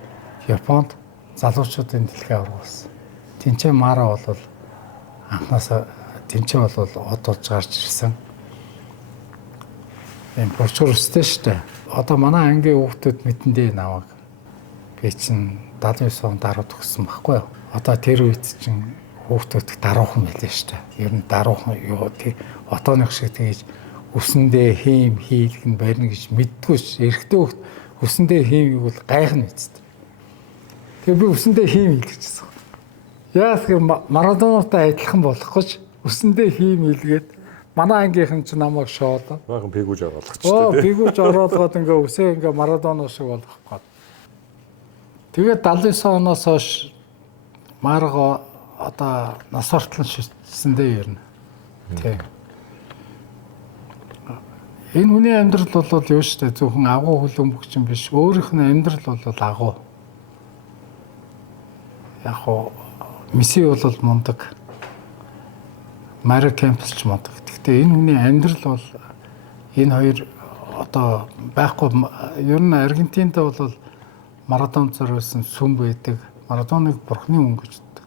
Японд залуучуудын дэлхийн аварга болсон. Тэнцээ Мара бол анхнаасаа тэнцээ бол од болж гарч ирсэн. Энэ борчуур өстэй шүү дээ. Одоо манай ангийн хүүхдүүд мэдэндээ наваг. Би чинь 79 онд 10 төгссөн байхгүй юу? Одоо тэр үед чинь хүүхдүүд даруухан байлээ шүү дээ. Ер нь даруухан юу тий отооных шиг тэгж өсөндөө хийм хийлгэн барина гэж мэддгүй ш. Эрэгтэй хүүхд өсөндөө хийм юу бол гайхна үсттэй. Тэгээ би өсөндөө хийм хийлгэжсэн. Яас гэр Марадонатай адилхан болох гэж өсөндөө хийм хийлгээд манай ангийнхан ч намайг шоолоо. Баахан пигүүж оруулах ч тийм. Пигүүж оруулаад ингээ өсөө ингээ Марадона шиг болох гээд. Тэгээд 79 оноос хойш Марго одоо нас ортлон шүтсэндээ ирнэ. Тийм. Энэ хүний амьдрал бол юу шүү дээ зөвхөн агуу хөлбөмбөгчин биш. Өөрийнх нь амьдрал бол агуу. Яг хоо Месси бол мундаг. Марио Кемпс ч мундаг. Гэхдээ энэ хүний амьдрал бол энэ хоёр одоо байхгүй. Ер нь Аргентинд бол Марадон зориулсан сүм байдаг. Марадоныг бурхны хүн гэж үздэг.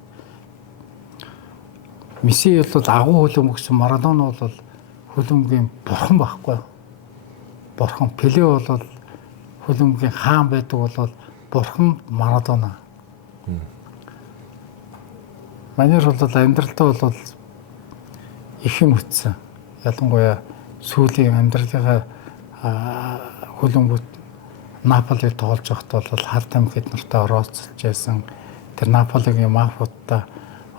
Месси бол агуу хөлбөмбөгч, Марадона бол хөлбөмбөгийн бурхан байхгүй. Бурхан Пеле бол хөлбөмбөгийн хаан байдаг бол бурхан Марадона. Манайр бол амьдралтаа бол их юм үтсэн. Ялангуяа сүүлийн амьдралынхаа хөлбөмбөд Наполи тоолж явахдаа бол халт амьд нартай орооцолж байсан. Тэр Наполигийн мафиудтай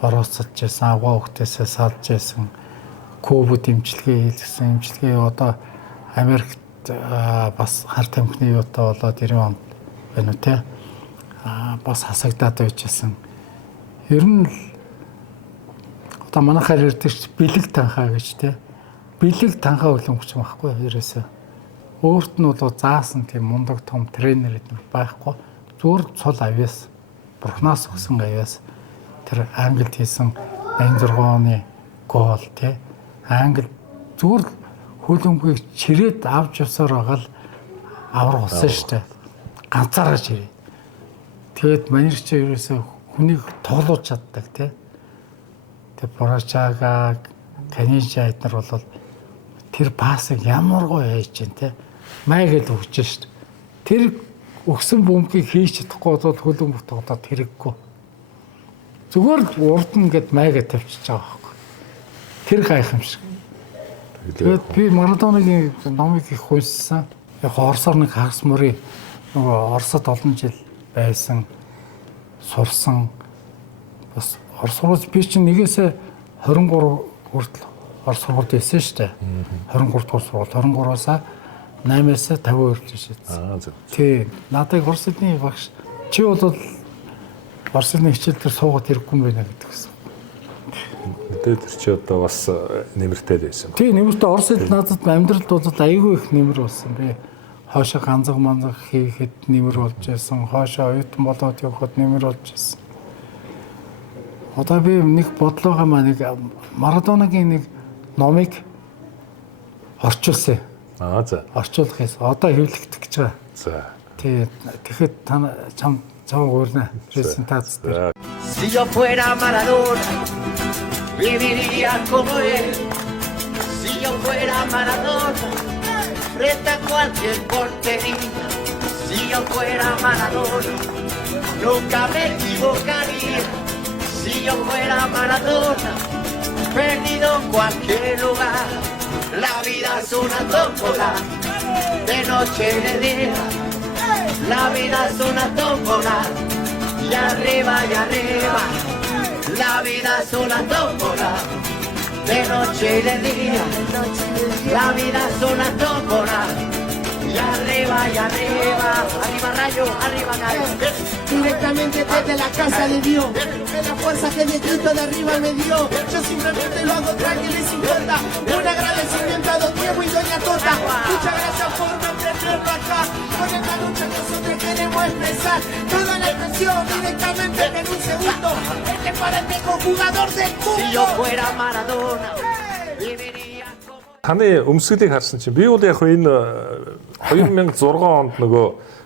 орооцолж байсан. Агуу хөлтөөсөө салж байсан. Кубад имчилгээ хийлгсэн. Имчилгээ одоо Америкт бас харт амьдны юутай болоод 90 онд байна уу те. Бас хасагдаад байжсэн. Ер нь одоо манайхаар ярьдаг ч бэлэг танхаа гэж те. Бэлэг танхаа хөлбөмбөгч байхгүй ерөөсөө. Өөрт нь бол заасан тийм мундаг том тренер байхгүй. Зүгээр цол авьяас бурхнаас өгсөн авьяас тэр Англид хийсэн 86 оны гол те. Англи зүгээр хөлбөмбөгийг чирээд авч явсаар байгаа л авраг болсон шүү дээ. Ганцаараа чирээ. Тэгэд манайр чи ерөөсөө хүнийг тоглуулж чаддаг те. Тэг Борачага, Канижа эднэр бол тэр пассыг ямар гоё хийж дээ те. Майгэл өгч шүү дээ. Тэр өгсөн бөмбөгийг хийж чадахгүй бол хөлбөмбөг тоглоод хэрэггүй. Зүгээр урд нь гээд майгаа тавьчихж байгаа байхгүй. Тэр гайхам шиг. Тэгээд би Марадонагийн номыг их уншсан. Яг Оросоор нэг хагас мөрий нөгөө Оросод олон жил байсан, сурсан. Бас Орос сургууль би чинь нэгээс 23 хүртэл Орос сургуульд байсан шүү дээ. 23 дугаар сургууль, 23-аас 8-аас 50 хүртэл шийдсэн. Тий, надад Орос хэлний багш чи бол Орос хэлний хичээл дээр суугаад хэрэггүй юм байна гэдэгсэн. Тэгээд тэр чи одоо бас нэмэртэй байсан. Тий, нэмэртэй Орос хэл надад амьдралд бол айгүй их нэмэр болсон би. Хоошоо ганцаг манзаг хийхэд нэмэр болж байсан. Хоошоо оюутан болоод явхад нэмэр болж байсан. Одоо би нэг бодлогоо маань нэг Марадонагийн нэг номыг орчуулсан. За. Орчуулах юм. Одоо хэвлэгдэх гэж байгаа. За. Тий, тэгэхэд та чам уурна. Презентац дээр. Si yo fuera Maradona, viviría como él. Si yo fuera Maradona, frente a cualquier portería. Si yo fuera Maradona, nunca me equivocaría. Si yo fuera Maradona, perdido en cualquier lugar. La vida es una tómbola, de noche y de día. La vida es una tómbola, y arriba y arriba. La vida es una tómbola, de noche y de día. La vida es una tómbola, y arriba y arriba. Arriba Rayo, arriba Gallo. Directamente desde la casa de Dios, de la fuerza que Diosito de arriba me dio. Yo simplemente lo hago tranquilo y sin cuenta. Un agradecimiento a Don Diego y Doña Tota. Muchas gracias por mantenerlo acá. Con esta lucha nosotros queremos expresar toda la expresión directamente en un segundo. Este para el mejor jugador del mundo. Si yo fuera Maradona, viviría como... Таны өмсгөлийг харсан чинь би бол яг энэ 2006 онд нөгөө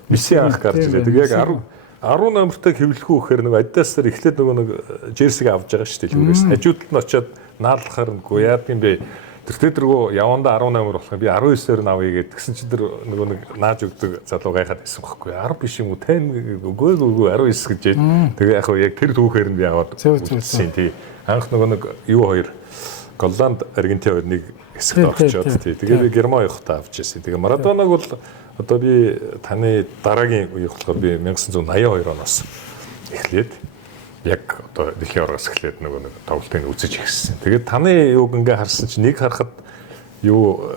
Месси анх гарч ирээд яг 10 номертой хэвлэхүү гэхээр нөгөө Adidas-аар эхлээд нөгөө нэг жерсиг авч байгаа шүү дээ илүүрээс. Хажуудад нь очиод наалахаар нөгөө яад юм бэ? Тэр явандаа 10 номер болох би 19-оор нь авъя гэдэг. Тэгсэн чинь тэр нөгөө нэг нааж өгдөг залуу гайхаад байсан байхгүй. 10 биш юм уу? Тань үгүй 19 гэж. Тэгээ яг тэр түүхээр нь би аваад үзсэн тий. Анх нөгөө нэг юу хоёр Голланд, Аргентин хоёр нэг хэсэгт орчоод тий. Тэгээ би Герман явахдаа авч ирсэн. Тэгээ Марадонаг бол одоо би таны дараагийн үеийг болохоор би 1982 оноос эхлээд яг одоо дэлхийн оргоос эхлээд нэг тоглолтыг үзэж ирсэн. Тэгээд таны юуг ингээ харсан чинь нэг харахад юу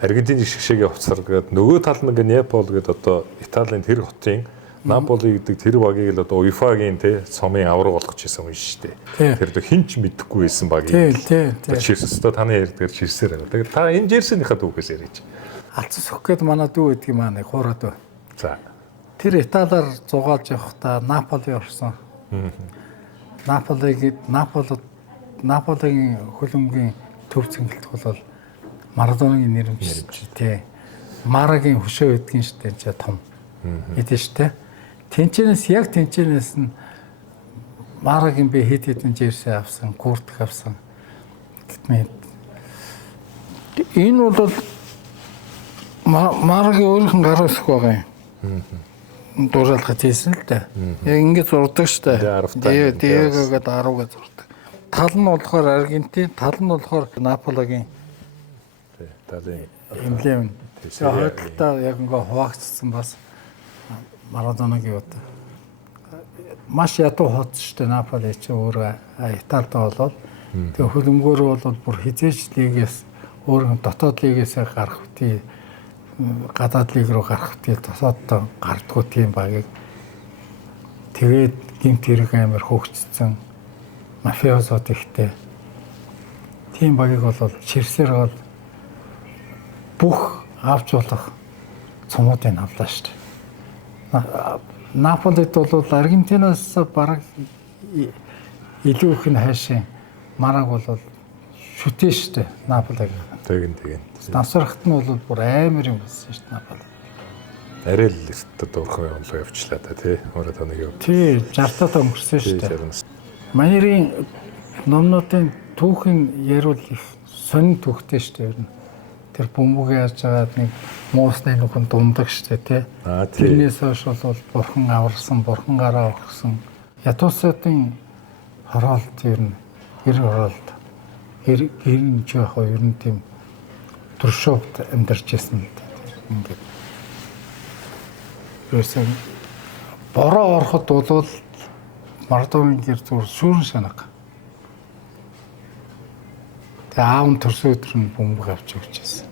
Аргентин жишгшээгээ хувцар гэдэг нөгөө тал нь ингээ Неаполь гэдэг одоо Италийн тэр хотын Наполи гэдэг тэр багийг л одоо УЕФА-гийн тий цомын авраг болгож ирсэн юм шүү дээ. Тэр одоо хинч мэдхгүй байсан багийг. Тий. Чирс одоо таны ярьдгаар чирсээр байна. Тэгээд та энэ жирсийнхаа дүүхээс ярьж. Алцас өгөх гээд манай дүү гэдгийг маань хуураад байна. За. Тэр Италиар зугаалж явахдаа Наполи орсон. Наполигийн хөлбөмбөгийн төв цэнгэлт бол Марадонагийн нэрмж тий. Марагийн хөшөө гэдгийг шүү дээ чи том. Эдэн шүү дээ. Тэнчэнээс нь Марагийн би хэд хэдэн жерсээ авсан, куртк авсан. Энэ бол Марагийн өөрийнх нь гараас их байгаа юм. Дуурайлахад хийсэн л дээ. Яг ингэж зурдаг шүү дээ. Тэгээд 10 гэж зурдаг. Тал нь болохоор Аргентин, тал нь болохоор Наполигийн талын эмблем. Тэгээд хойдолтой яг ингээ хуваагдсан бас Марадонагийн одоо маш ядуу хот шүү дээ. Наполи чи өөрөө Италид болол тэгээ хөлбөмбөгөөр бол бүр хизээч лигээс өөр дотоод лигээс гарах тий гадаад лиг руу гарах тий тосоод гардгуу тийм багийг тэгээд гинт хэрэг амар хөгжсөн мафиозод ихтэй тийм багийг бол чирсээр бол бүх авч болох цомуудыг авлаа шүү дээ. Наполид бол Аргентинаас бараг илүү их нь хайшин Мараг бол шүтээ шүү дээ Наполиг. Тэгээд. Насрахт нь бол бүр амар юм болсон шүү дээ Наполи. Арай л эртдээ дуурхан явуулаа явчлаа та тий. Өөрөө таныг яв. Тий 60-таа өнгөрсөн шүү дээ. Манерийн номнуудын түүхийн яриул их сонин түүхтэй шүү дээ ер нь. Тэр бөмбөг яаж байгаад нэг муусны нөхөн дундаг шүү дээ тий. Тэрнээс хойш бол бурхан аварсан, бурхан гараа өгсөн. Ятуусуудын хороолт ер нь эр хороолт гэрийн ч яг ер нь тийм туршовт амьдарч байсан л да. Ингээд ерөөсөн бороо ороход бол Марадонагийн гэр зүгээр шүүрэн шанаг. Тэгээ аав нь төрсөн өдөр нь бөмбөг авч өгч байсан.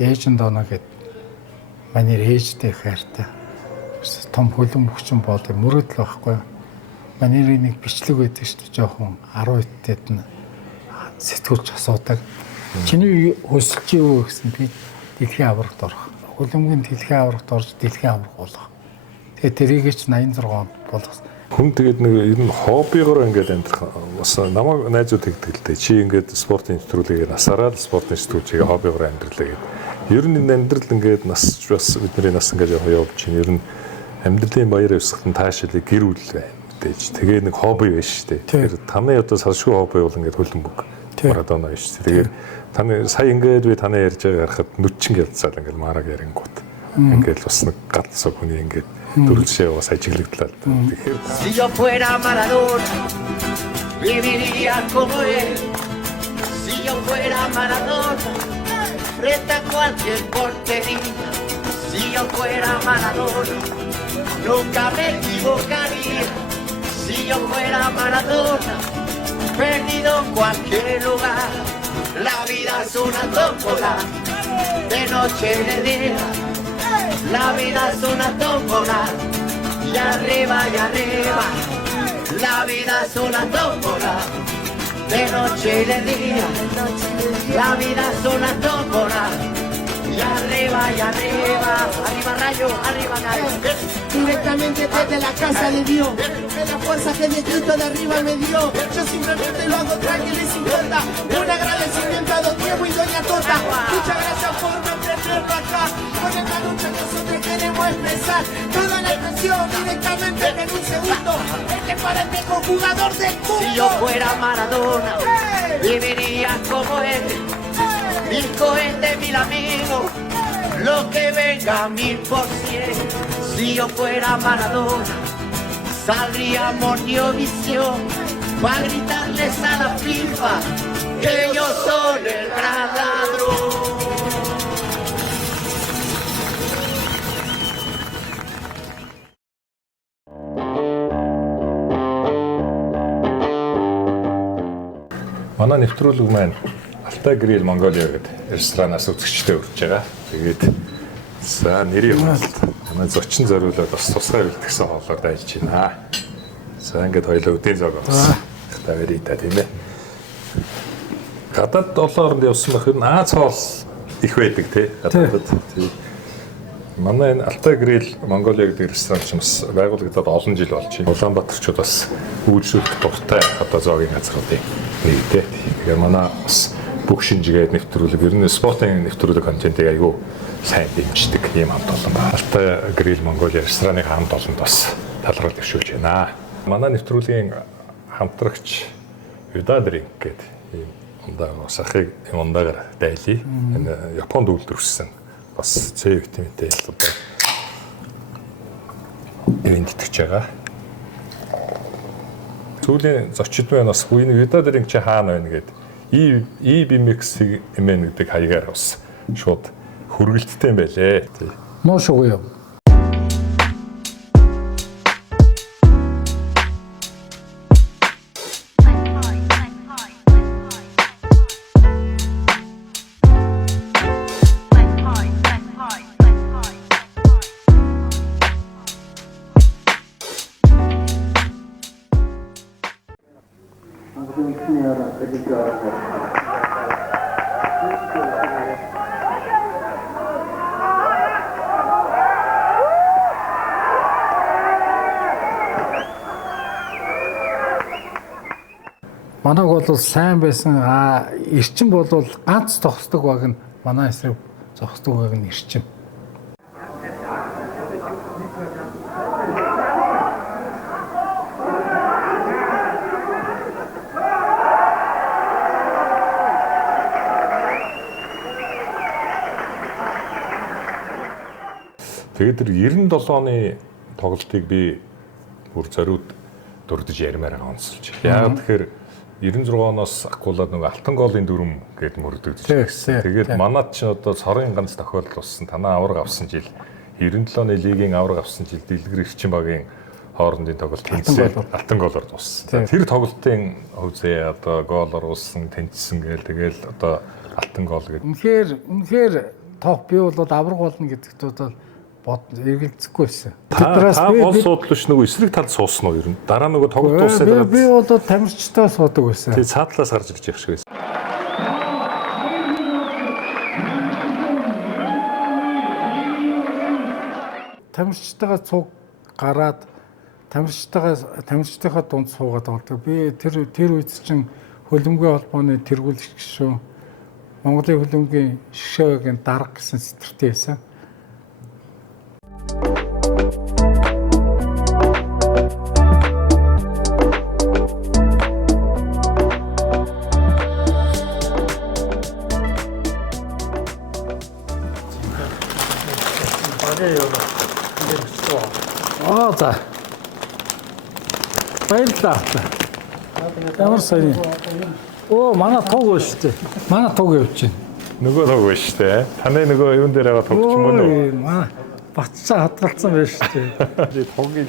Ээж нь доноо гэд манай ээжтэй хайртай. Том хөлөн бөхчин болоо мөрөдл байхгүй. Манай нэг бичлэг байдаг шүү дээ жоохон 10 эдтэд нь сэтгүүлч асуудаг. Чиний өсөлч юу гэсэн би дэлхийн аврагт орох. Хөлөмгийн дэлхийн аврагт орж дэлхийн авраг болох. Тэгээ тэрийгээ ч 86 онд болгосон. Хүн тэгээд нэг ер нь хоббигоор ингээд амьдрах бас намайг найзууд тэгдэг л дээ. Чи ингээд спортын нэвтрүүлгийг насаараа л спортын нэвтрүүлгийг хоббигоор амьдралаа гэдэг. Ер нь энэ амьдрал ингээд нас бас бидний нас ингээд явж чинь ер нь амьдралын баяр явсгалтын таашаалыг гэр бүл мэдээж. Тэгээ нэг хобби биш шүү дээ. Тэгэхээр таны одоо салшгүй хобби бол ингээд хөлбөмбөг. Марадона биш. Тэгэхээр таны сая ингээд би таны ярьж байгаа харахад нүчин ялцаад ингээд мараг ярингууд. Ингээд бас нэг галзуу хүний ингээд дүрлшээ бас ажиглагдлаа. Тэгэхээр Si yo fuera Maradona, viviría como él. Si yo fuera Maradona, frente a cualquier portería. Si yo fuera Maradona, nunca me equivocaría. Si yo fuera Maradona, perdido en cualquier lugar. La vida es una tómbola, de noche y de día. La vida es una tómbola, y arriba y arriba. La vida es una tómbola, de noche y de día. La vida es una tómbola, y arriba y arriba. Arriba rayo, arriba gallo. Directamente desde la casa de Dios, de la fuerza que Diosito de arriba me dio. Yo simplemente lo hago tranquilo y sin cuenta. Un agradecimiento a Don Diego y Doña Tota. Muchas gracias por mantenerlo acá. Con esta lucha nosotros queremos expresar toda la expresión directamente en un segundo. Este para el mejor jugador del mundo. Si yo fuera Maradona, viviría como él. 1000 cohetes, 1000 amigos, lo que venga 1000%. Si yo fuera Maradona, saldríamos Neovisión para gritarles a la FIFA que yo soy el gran ladrón. манай нэвтрүүлэг маань Alta Grill Mongolia гэдэг ресторанаас үзэгчтэй урьж байгаа. Тэгээд за нэрийн хаалт манай зочин зориулаад бас тусгай бэлтгэсэн хоолоор дайж байна. За ингээд хоёлоо үдээ зог авсан. Тавирита тийм ээ. Гадаад долооронд явсан бахын Аз хоол их байдаг тий. Гадаадд тий. Манай энэ Alta Grill Mongolia гэдэг ресторан ч бас байгуулагдаад олон жил болж байна. Улаанбаатарчууд бас үйлчлүүлэх дуртай одоо зоогийн газруудын нэг тий. Тэгэхээр манай бас бүх шинжгээд нэвтрүүлэг ер нь спортын нэвтрүүлэг контентыг аягүй сайн дэмждэг ийм хамт олон байна. Alta Grill Mongolia рестораны хамт олонд бас талрал дэвшүүлж байна. Манай нэвтрүүлгийн хамтрагч Yudaдринг гэдэг ийм ундаа сахыг ундаагаар дайлий. Энэ Японд үйлдвэрсэн бас С витаминтэй одоо энд итгэж байгаа. Сүүлийн зочид маань бас энэ Yudaдринг чи хаана байна гэдэг EBMX эмэн гэдэг хаягаар бас шууд хүргэлттэй юм байлээ. Ноо шугуй. Манайг бол сайн байсан эрчим бол ганц зогсдог баг нь манай эсрэг зогсдог баг нь эрчим. Тэгээд тэр 97 оны тоглолтыг би бүр зориуд дурдж ярмаар онцолж. Яг тэгэхээр 96 оноос ахгуулаад нөгөө алтан голын дүрм гээд мөрдөгдөж Тийм, байсан. тийм, Тэгээд тийм. манад ч одоо цорын ганц тохиолдол болсон. Танаа авраг авсан жил 97 оны лигийн авраг авсан жил Дэлгэр Эрчин багийн хоорондын тоглолт тэнцсэн алтан голоор дууссан. Тэр тоглолтын хөвзөө одоо гол оруулсан, тэнцсэн гээл тэгэл одоо алтан гол гэдэг. Үнэхээр топ би бол авраг болно гэдэгт бол эргэлзэхгүй байсан. Та гол суудлаа ш нөгөө эсрэг талд суусан уу ер нь? Дараа нөгөө тоглолт дуусаад би бол тамирчтай суудаг байсан. Тэгээ цаатлаас гарч ирж явах шиг байсан. Тамирчтайгаа цуг гараад тамирчтайгаа дунд суугаад болдог. Би тэр үед чинь хөлбөмбөгийн холбооны тэргүүлэгч шүү. Монголын хөлбөмбөгийн шгшөөгийн дарга гэсэн сэтэртэй байсан. За. Баярлалаа. Ямар сайн. Манай туг байна шүү дээ. Манай туг явж байна. Нөгөө туг байна шүү дээ. Таны нөгөө юун дээр байгаа туг ч юм уу? Манай батцаа хадгалсан байна шүү дээ. Тугийн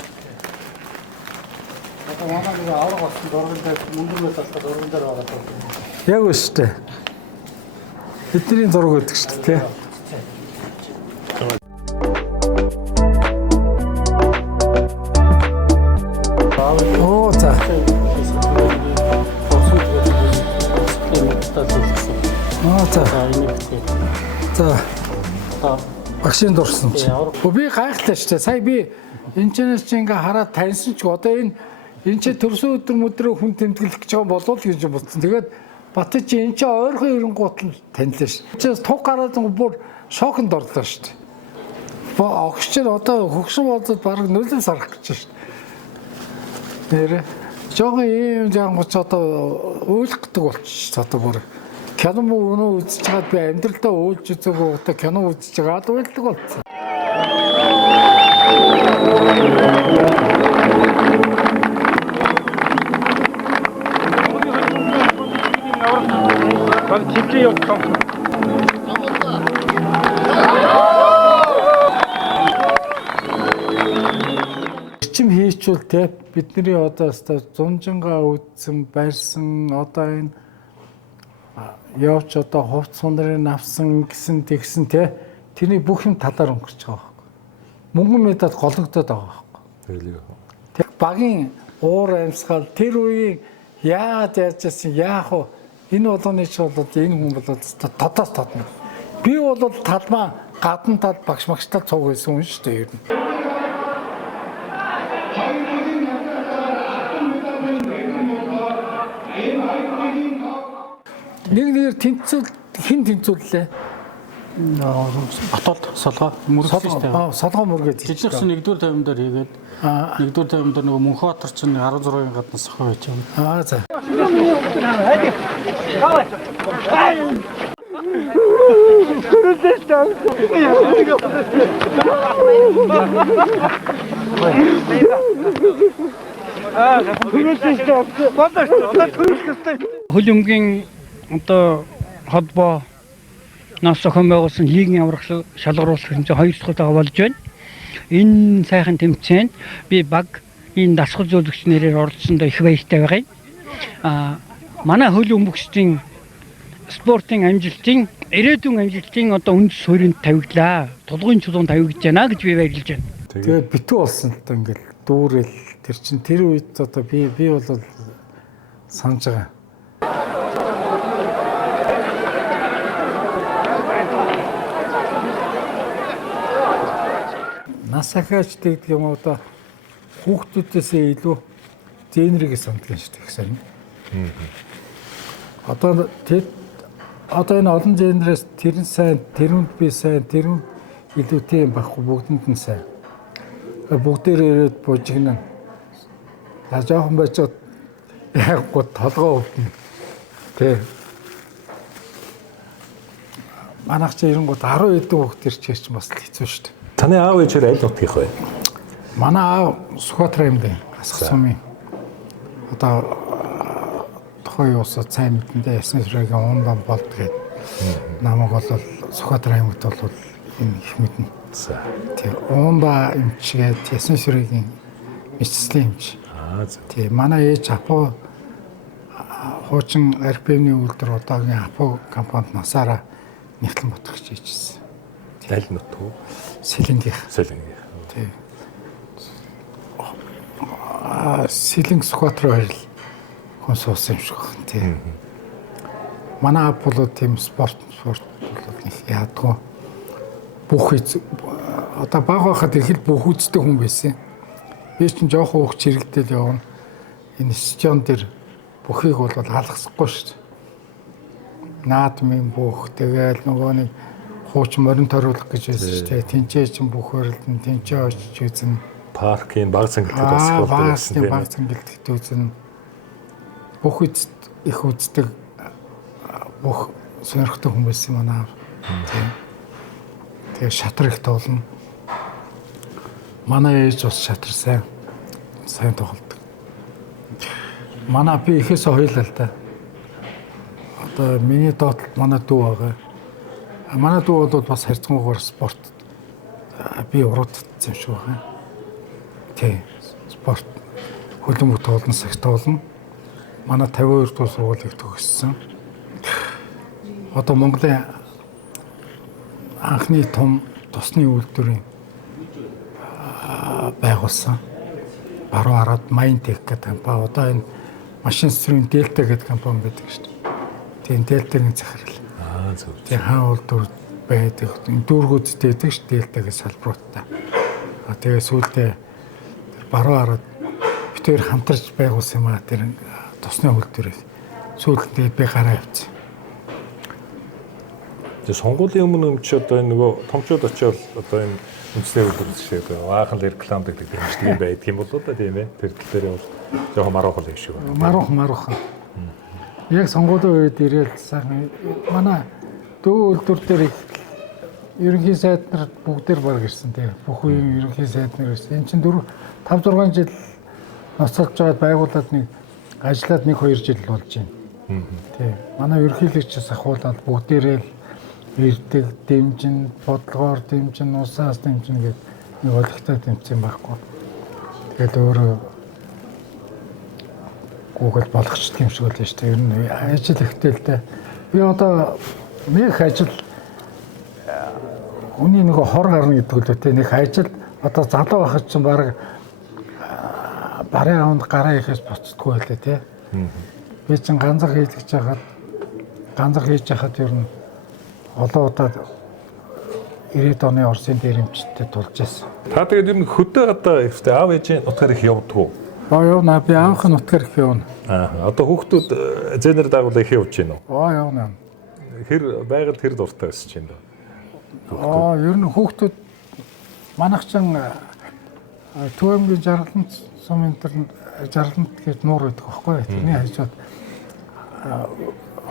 Одоо манай нөгөө авраг болсон дурган дээр мөнгөр байлаа дурган дээр байгаа туг. Яг үү шүү дээ. Бидний зураг өгдөг шүү дээ. За. Багшийн дурсан чи. Би гайхалтай шүү дээ. Сая би энэ чэнэс чи ингээ хараад таньсан ч одоо энэ чи төрсөн өдөр мөдрөө хүн тэмдэглэх гэж байгаа болов л гэж бодсон. Тэгээд Бат чи энэ чи ойрхон ирэнгуут л танилаа шүү. Чи туг гараад бүр шоконд орлоо шүү дээ. Огч чи одоо хөгшин болоод бараг нулимс арах гэж шүү. Нэрэ. Жогоо ийм жангоч одоо уйлах гэдэг болчих одоо бүр. Кино мөн үзэж чад би амьдралдаа уйлж үзээгүй одоо кино үзэж байгаад уйлдаг болсон. Баг чивлээ явуулсан. Чим хийчүүл те бидний одоо өстой зунжингаа үдсэн барьсан одоо энэ явж одоо хувц сундрын авсан гэсэн тэгсэн те тэрний бүх юм талаар өнгөрч байгаа байхгүй. Мөнгөн медад гологдоод байгаа байхгүй. Тэг багийн уур амьсгал тэр үеийн яагаад яаж яасан яах вэ? Энэ болгоны ч болоод энэ хүн болоод тодоос тодно. Би бол талмаа гадна тал багш магштай цуг байсан хүн шүү дээ ер нь. Нэг тэнцэл хин тэнцүүллээ. Батолд солгоо мөргөж солгоо мөргөж. Тэжнээс нэгдүгээр таймдаар хийгээд нэгдүгээр таймдаар нөгөө Мөнхбаатар чинь 16-ын гаднаас сохоо байж байгаа. За. Хөлбөмбөгийн одоо холбоо нас зохион байгуулсан лигийн аврах шалгаруулах хэмжээ 2 дахь удаа болж байна. Энэ сайхан тэмцээнд би баг энэ дасгал зөвлөгч нэрээр оролцсондоо их баяртай байгаа. Манай хөлбөмбөгчдийн спортын амжилтын ирээдүйн амжилтын одоо үндэс суурьнд тавигдлаа. Тулгын чулуун тавигдж байна гэж би баярлаж байна. Тэгээд битүү болсон л одоо ингээл дүүрэл тэр чин тэр үед одоо би бол санаж байгаа. Насахаач гэдэг юм одоо хүүхдүүдээсээ илүү зэнэрийг санддаг шүү дээ гэсэн. Одоо энэ олон зэнэрээс тэр нь сайн, тэрүнд би сайн, тэрүнд илүү тийм байхгүй бүгдэнд нь сайн. Бүгдээр ирээд буужигнаа. Жоохон байж яг гот толгоо өвдөн. Тэ. Манайх чи 90 гот 10 хэдэн хүүхд ирчихэж бас л хэцүү шүү дээ. Таны аав ээжээр аль нутгийнх вэ? Манай аав Сүхбаатар аймгийн Асах сумын одоо тухайн юусаа сайн мэдэндээ ясны сүрэгийн уундан болд гээд намайг бол Сүхбаатар аймагт бол энэ их мэднэ. За. Тэгээ уунда эмчгээд ясны сүрэгийн мэдслийн эмч. Тэгээ манай ээж Апо хуучин RPM-ийн үйлдвэр одоогийн Апо компанид насаараа нэгтлэн ботгож хийжсэн. Аль нут уу? Сэлэнгийнх. Сэлэнгийнх. Тий. Сэлэнг Сүхбаатар байл хүн суусан юм шиг байна. Тий. Манай ап бол тийм спорт бол нэг яадгүй. Бүх одоо баг байхад их л бүх үздэг хүн байсан. Би чинь жоохон ух чирэгдэл явна. Энэ стадион дээр бүхийг бол алгасахгүй шүү дээ. Наадмын бүх тэгэл нөгөө нэг хуучин морин ториулах гэж байсан шүү дээ. Тинчээ чинь бүх хөрөлдөн тинчээ очиж үзэн. Паркийн баг цангилтад бас болсон. Баг цангилтад үзэн. Бүх их үздэг бүх сонирхтой хүн байсан манай. Тэгээ шатар их тоолно. Манай ээж бас шатар сайн тоглодог. Манай би ихээс хоёлаа л да. Одоо миний доотлолт манай дүү байгаа. Манай дүү бол бас харьцангуйгаар спорт би уруудсан юм шиг байна. Тий. Спорт хөлбөмбөг тоглоно, сагс тоглоно. Манай 52 дугаар сургуулийг төгссөн. Одоо Монголын анхны том тосны үйлдвэрийн байгуулсан. Баруун хараад Майнтек гэдэг компани. Одоо энэ машин сүрийн Дельта гэдэг компани байдаг шүү дээ. Тийм Дельтагийн захирал. Зөв. Тийм хаан үйлдвэр байдаг. Энэ дүүргүүдтэй байдаг шүү Дельтагийн салбаруудтай. Тэгээ сүүлдээ баруун хараад битээр хамтарч байгуулсан юм аа тэр тосны үйлдвэрийг. Сүүлдээ би гараа явцсан. Тэгээ сонгуулийн өмнө ч одоо энэ нөгөө томчууд очиод одоо энэ үндэсний үйлдвэр шиг аахан реклам гэдэг юм байдаг юм болоо да тийм ээ. Тэр дээр бол жоохон маруухан юм шиг байна. Маруухан. Яг сонгуулийн үед ирээл сайн манай дөө үйлдвэр дээр ерөнхий сайд нар бүгдээр баг ирсэн тийм. Бүх үеийн ерөнхий сайд нар ирсэн. Энд чинь 5-6 жил ноцолж байгаад байгууллаад нэг ажиллаад 1-2 жил болж байна. Тийм. Манай ерөнхийлөгчөөс ахуулаад бүгдээрээ ирдэг, дэмжин, бодлогоор дэмжин, усаас дэмжин гэдэг нэг ойлгохтой дэмжсэн байхгүй. Тэгэл өөрөө Google болгочтой юм шиг байлаа шүү дээ. Ер нь ажил ихтэйгтэй. Би одоо нэг ажил хүний нэг хор гарна гэдэг л үү нэг ажил одоо залуу байхад чинь баг барын аванд гараа ихээс боцдгүй байлаа тий. Би чинь ганцхан хийж хахад ер нь олон удаа 90-ад оны Оросын дээрэмчтэй тулж байсан. Та тэгээд ер нь хөдөө одоо ихтэй аав ээжийн нутгаар их явдаг уу? Явна би аавын нутгаар их явна. Одоо хүүхдүүд зэнэр дагуулаа их явж байна уу? Явна. Хэр байгаль тэр дуртай байсан ч юм да. Ер нь хүүхдүүд манайх чинь Төвөмгийн жаргалант сум энэ жаргалант гэж нуур байдаг байхгүй. Тэрний хажууд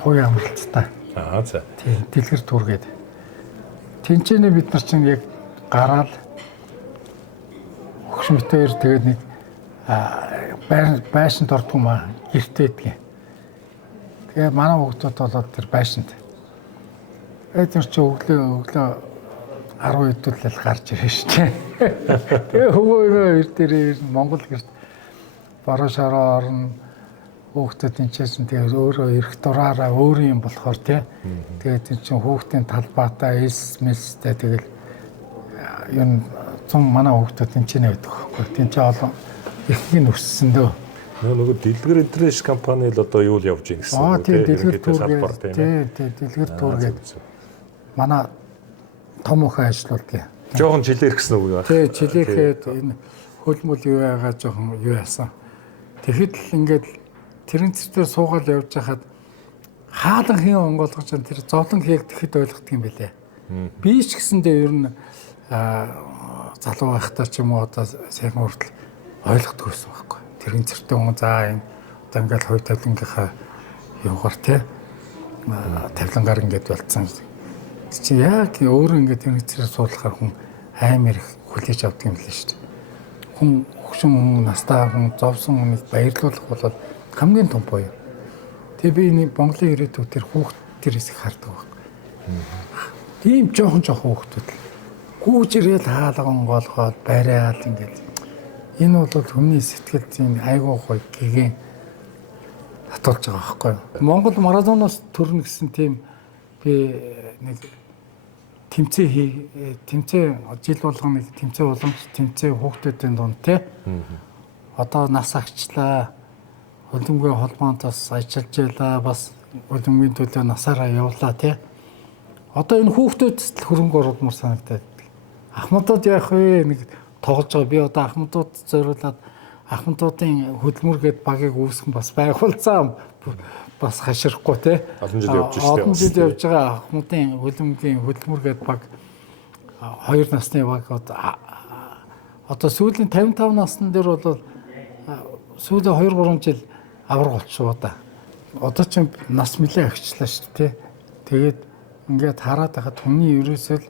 хувийн амралттай. За. Тийм, дэлгэр түргээд. Тэнцэнэ бид нар чинь яг гараал хөгшмөтөөр тэгээд нэг байшинт ордог юм аа гэртээ идэх. Тэгээ манай хүүхдүүд болоод тэр байшинт. Тэр чи өглөө 10 хэдүүлэл гарч ирэн шүү дээ. Тэгээ хөвөө хоёр дээр Монгол гэрт баруун шараа орно. Хүүхдүүд энэчсэн тэгээ өөрөө эрх дураараа өөр юм болохоор тий. Тэгээд энэ чинь хүүхдийн талбайтай эсмэстэй тэгэл юм зам манай хүүхдүүд энэ чинь байдаг байхгүй. Тин чи олон ихний өссөн дөө. Нөгөө дэлгэр интернэш компани л одоо юу л явж байна гэсэн үг тий. Дэлгэр түргээд тий дэлгэр түргээд манай том өхөн ажиллаулдаг. Жохон жилээр гисэн үг юу? Тий жилээхэд энэ хөлмөл юу яагаа жохон юу яасан. Тэгэхэд л ингээд тэрэн цэцээр суугаад явж хахад хаалан хийн онгоолгож тэр зовлон хийх тэгэхэд ойлгох юм бэлээ. Би ч гэсэндээ ер нь залуу байхдаа ч юм уу одоо сайхан хүртэл ойлгохгүй байсан байхгүй. Тэрэн цэртээ хүн за энэ одоо ингээд хувь тавилангийнхаа юугаар тий тавилангаар ингээд болцсон. Чи яг өөрөө ингээд тэрэн цэрээр суулгахаар хүн аймар их хүлээж авдаг юм лээ шүү дээ. Хүн хөгшин хүн настай хүн зовсон хүнийг баярлуулах бол хамгийн том боёо. Тэгээ би энэ Монголын ирээдүйд тэр хүүхдэрээс их хардаг байхгүй. Тийм жоохон хүүхдүүд л гүүж ирээд хаалган голгоод бариад ингээд энэ бол хүний сэтгэл зүйн айгуу гоё гэгэн татуулж байгаа байхгүй. Монгол марадоноос төрнө гэсэн тийм би нэг тэмцээ жил болгоно нэг тэмцээ уламж тэмцээ хүүхдүүдийн дунд тий. Одоо нас агчлаа. Хөлбөмбөгийн холбооноос ажиллаж байлаа. Бас хөлбөмбөгийн төлөө насаараа явлаа тий. Одоо энэ хүүхдүүдэд л хөрөнгө оруулмаар санагдаад. Ахмадууд яах вэ? Нэг тоглож байгаа. Би одоо ахмадууд зориулаад ахмадуудын хөдөлмөр гээд багийг үүсгэн бас байгуулсан. Бас хаширахгүй тий. Олон жил явж штэ. Олон жил явж байгаа ахмадын хөлбөмбөгийн хөдөлмөр гээд баг 2 насны баг одоо сүүлийн 55 насны дээр бол сүүлийн 2-3 жил авраг болчихоо да. Одоо ч нас нэлээ агчлаа шүү дээ. Тэгээд ингээд хараад байхад хүний ерөөсөө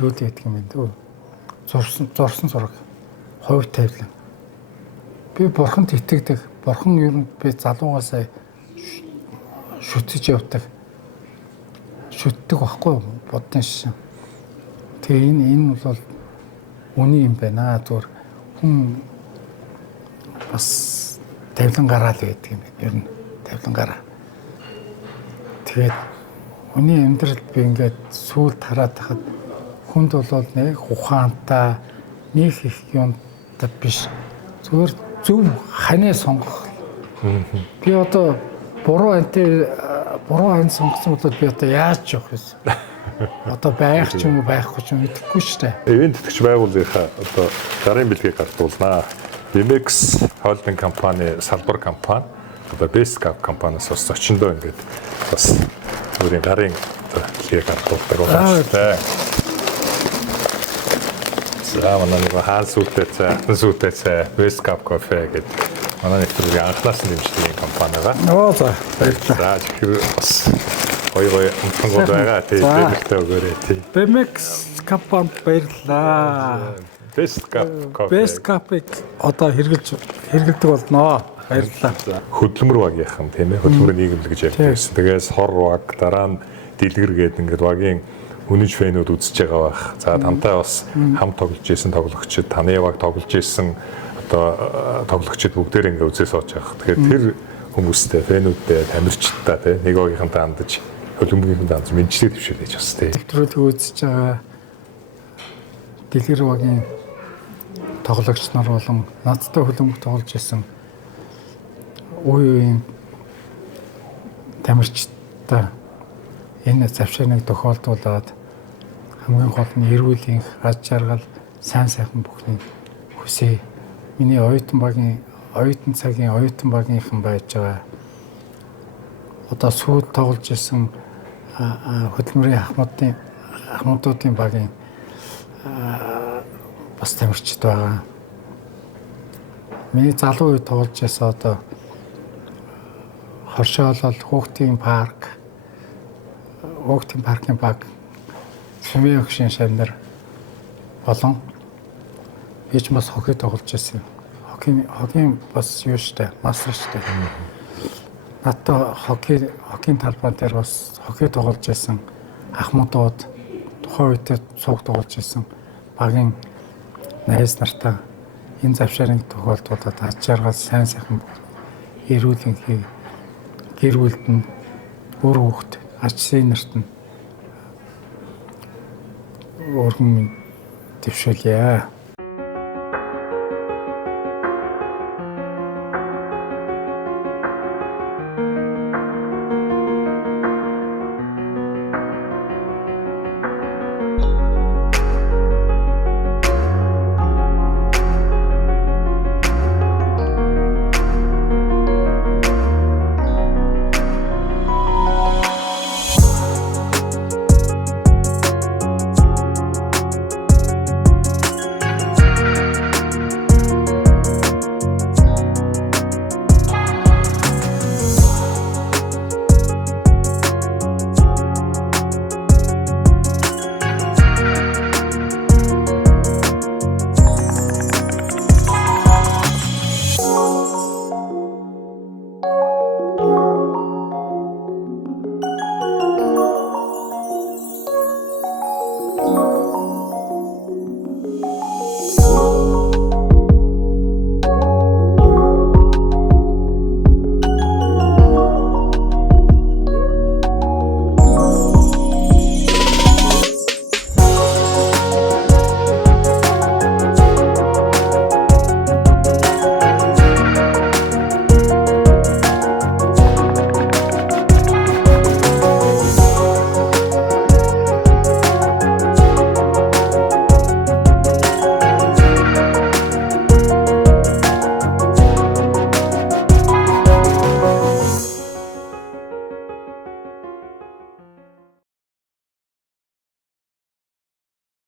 юу гэдэг юм бэ? Зурсан зураг. Ховь тавилан. Би бурханд итгэдэг. Бурхан ер нь би залуугаасаа шүтэж явдаг. Шүтдэг байхгүй бодсон шин. Тэгээ энэ бол үний юм байна. Зүгээр хүн бас тавилан гараал байдаг юм. Ер нь тавилан гараа. Тэгээд хүний амьдралд би ингээд сүүл тараад тахад хүнд бол нэг ухаантай нэг их юмтай биш. Зүгээр зөв ханаа сонгох. Би одоо буруу ан сонгосон бол би одоо яаж явах вэ? Одоо байх ч юм уу байхгүй ч юм мэдэхгүй шүү дээ. Ивент тэтгэж байгууллагынхаа одоо гарын бэлгийг гартуулнаа. BMX холдинг компани, салбар компани, одоо Best Cup компаниас бас зочиндоо ингээд бас өөрийн гарын бэлгийг гартуулдаг байна. За манай нэг хаан сүлтэй цай, хатан сүлтэй цай, Best Cup кофе гэдэг манай нэвтрүүлгийн анхнаас нь дэмждэг компани байгаа. Оо за баярлалаа. За тэгэхээр бас гоё амтангууд байгаа тийм бэлэгтэй өгөөрэй тийм. BMX компанид баярлалаа. Best Cup кофе. Best Cup-ыг одоо хэрэгэлдэг болноо. Баярлалаа. Хөдөлмөр багийнхан тийм ээ. Хөдөлмөрийн нийгэмлэг гэж ярьдаг. Тэгээс хор баг, дараа нь дэлгэр гэдэг ингээд багийн үнэж фэнүүд үзэж байгаа бах. За тантай бас хамт тоглож исэн тоглогчид, таны баг тоглож исэн одоо тоглогчид бүгдээр ингээд үзээ сууж байгаа. Тэгэхээр тэр хүмүүстэй, фэнүүдтэй, тамирчидтай тийм нэг багийнхантай хандаж хөдөлмөрийн хандаж мэдчилгээ төвшүүлж бас тийм. Нэвтрүүлэг үзэж байгаа дэлгэр багийн тоглогч нар болон надтай хөдөлмөр тоглож исэн үеийн тамирчидтай энэ завшааныг тохиолдуулаад хамгийн гол нь эрүүлийн аз жаргал сайн сайхан бүхний хүсье. Миний оюутан цагийн оюутан багийнхан байж байгаа. Одоо сүүл тоглож исэн хөдөлмөрийн ахмадуудын багийн бас тамирчид байгаа. Миний залуу үед тоглож байсан одоо хоршоолол хүүхдийн паркын баг Сумын өгшин шавнар болон би ч бас хоккей тоглож байсан. Хоккейн бас юу штэ, мастер штэ. Надад хоккейн талбай дээр бас хоккей тоглож байсан ахмадууд тухайн үед цуг тоглож байсан багийн найз нартай энэ завшааныг тохиолдуулаад аз жаргал сайн сайхан эрүүл гэр бүлд нь өөр хүүхэд ачсын нарт нь өргөн дэвшүүлье.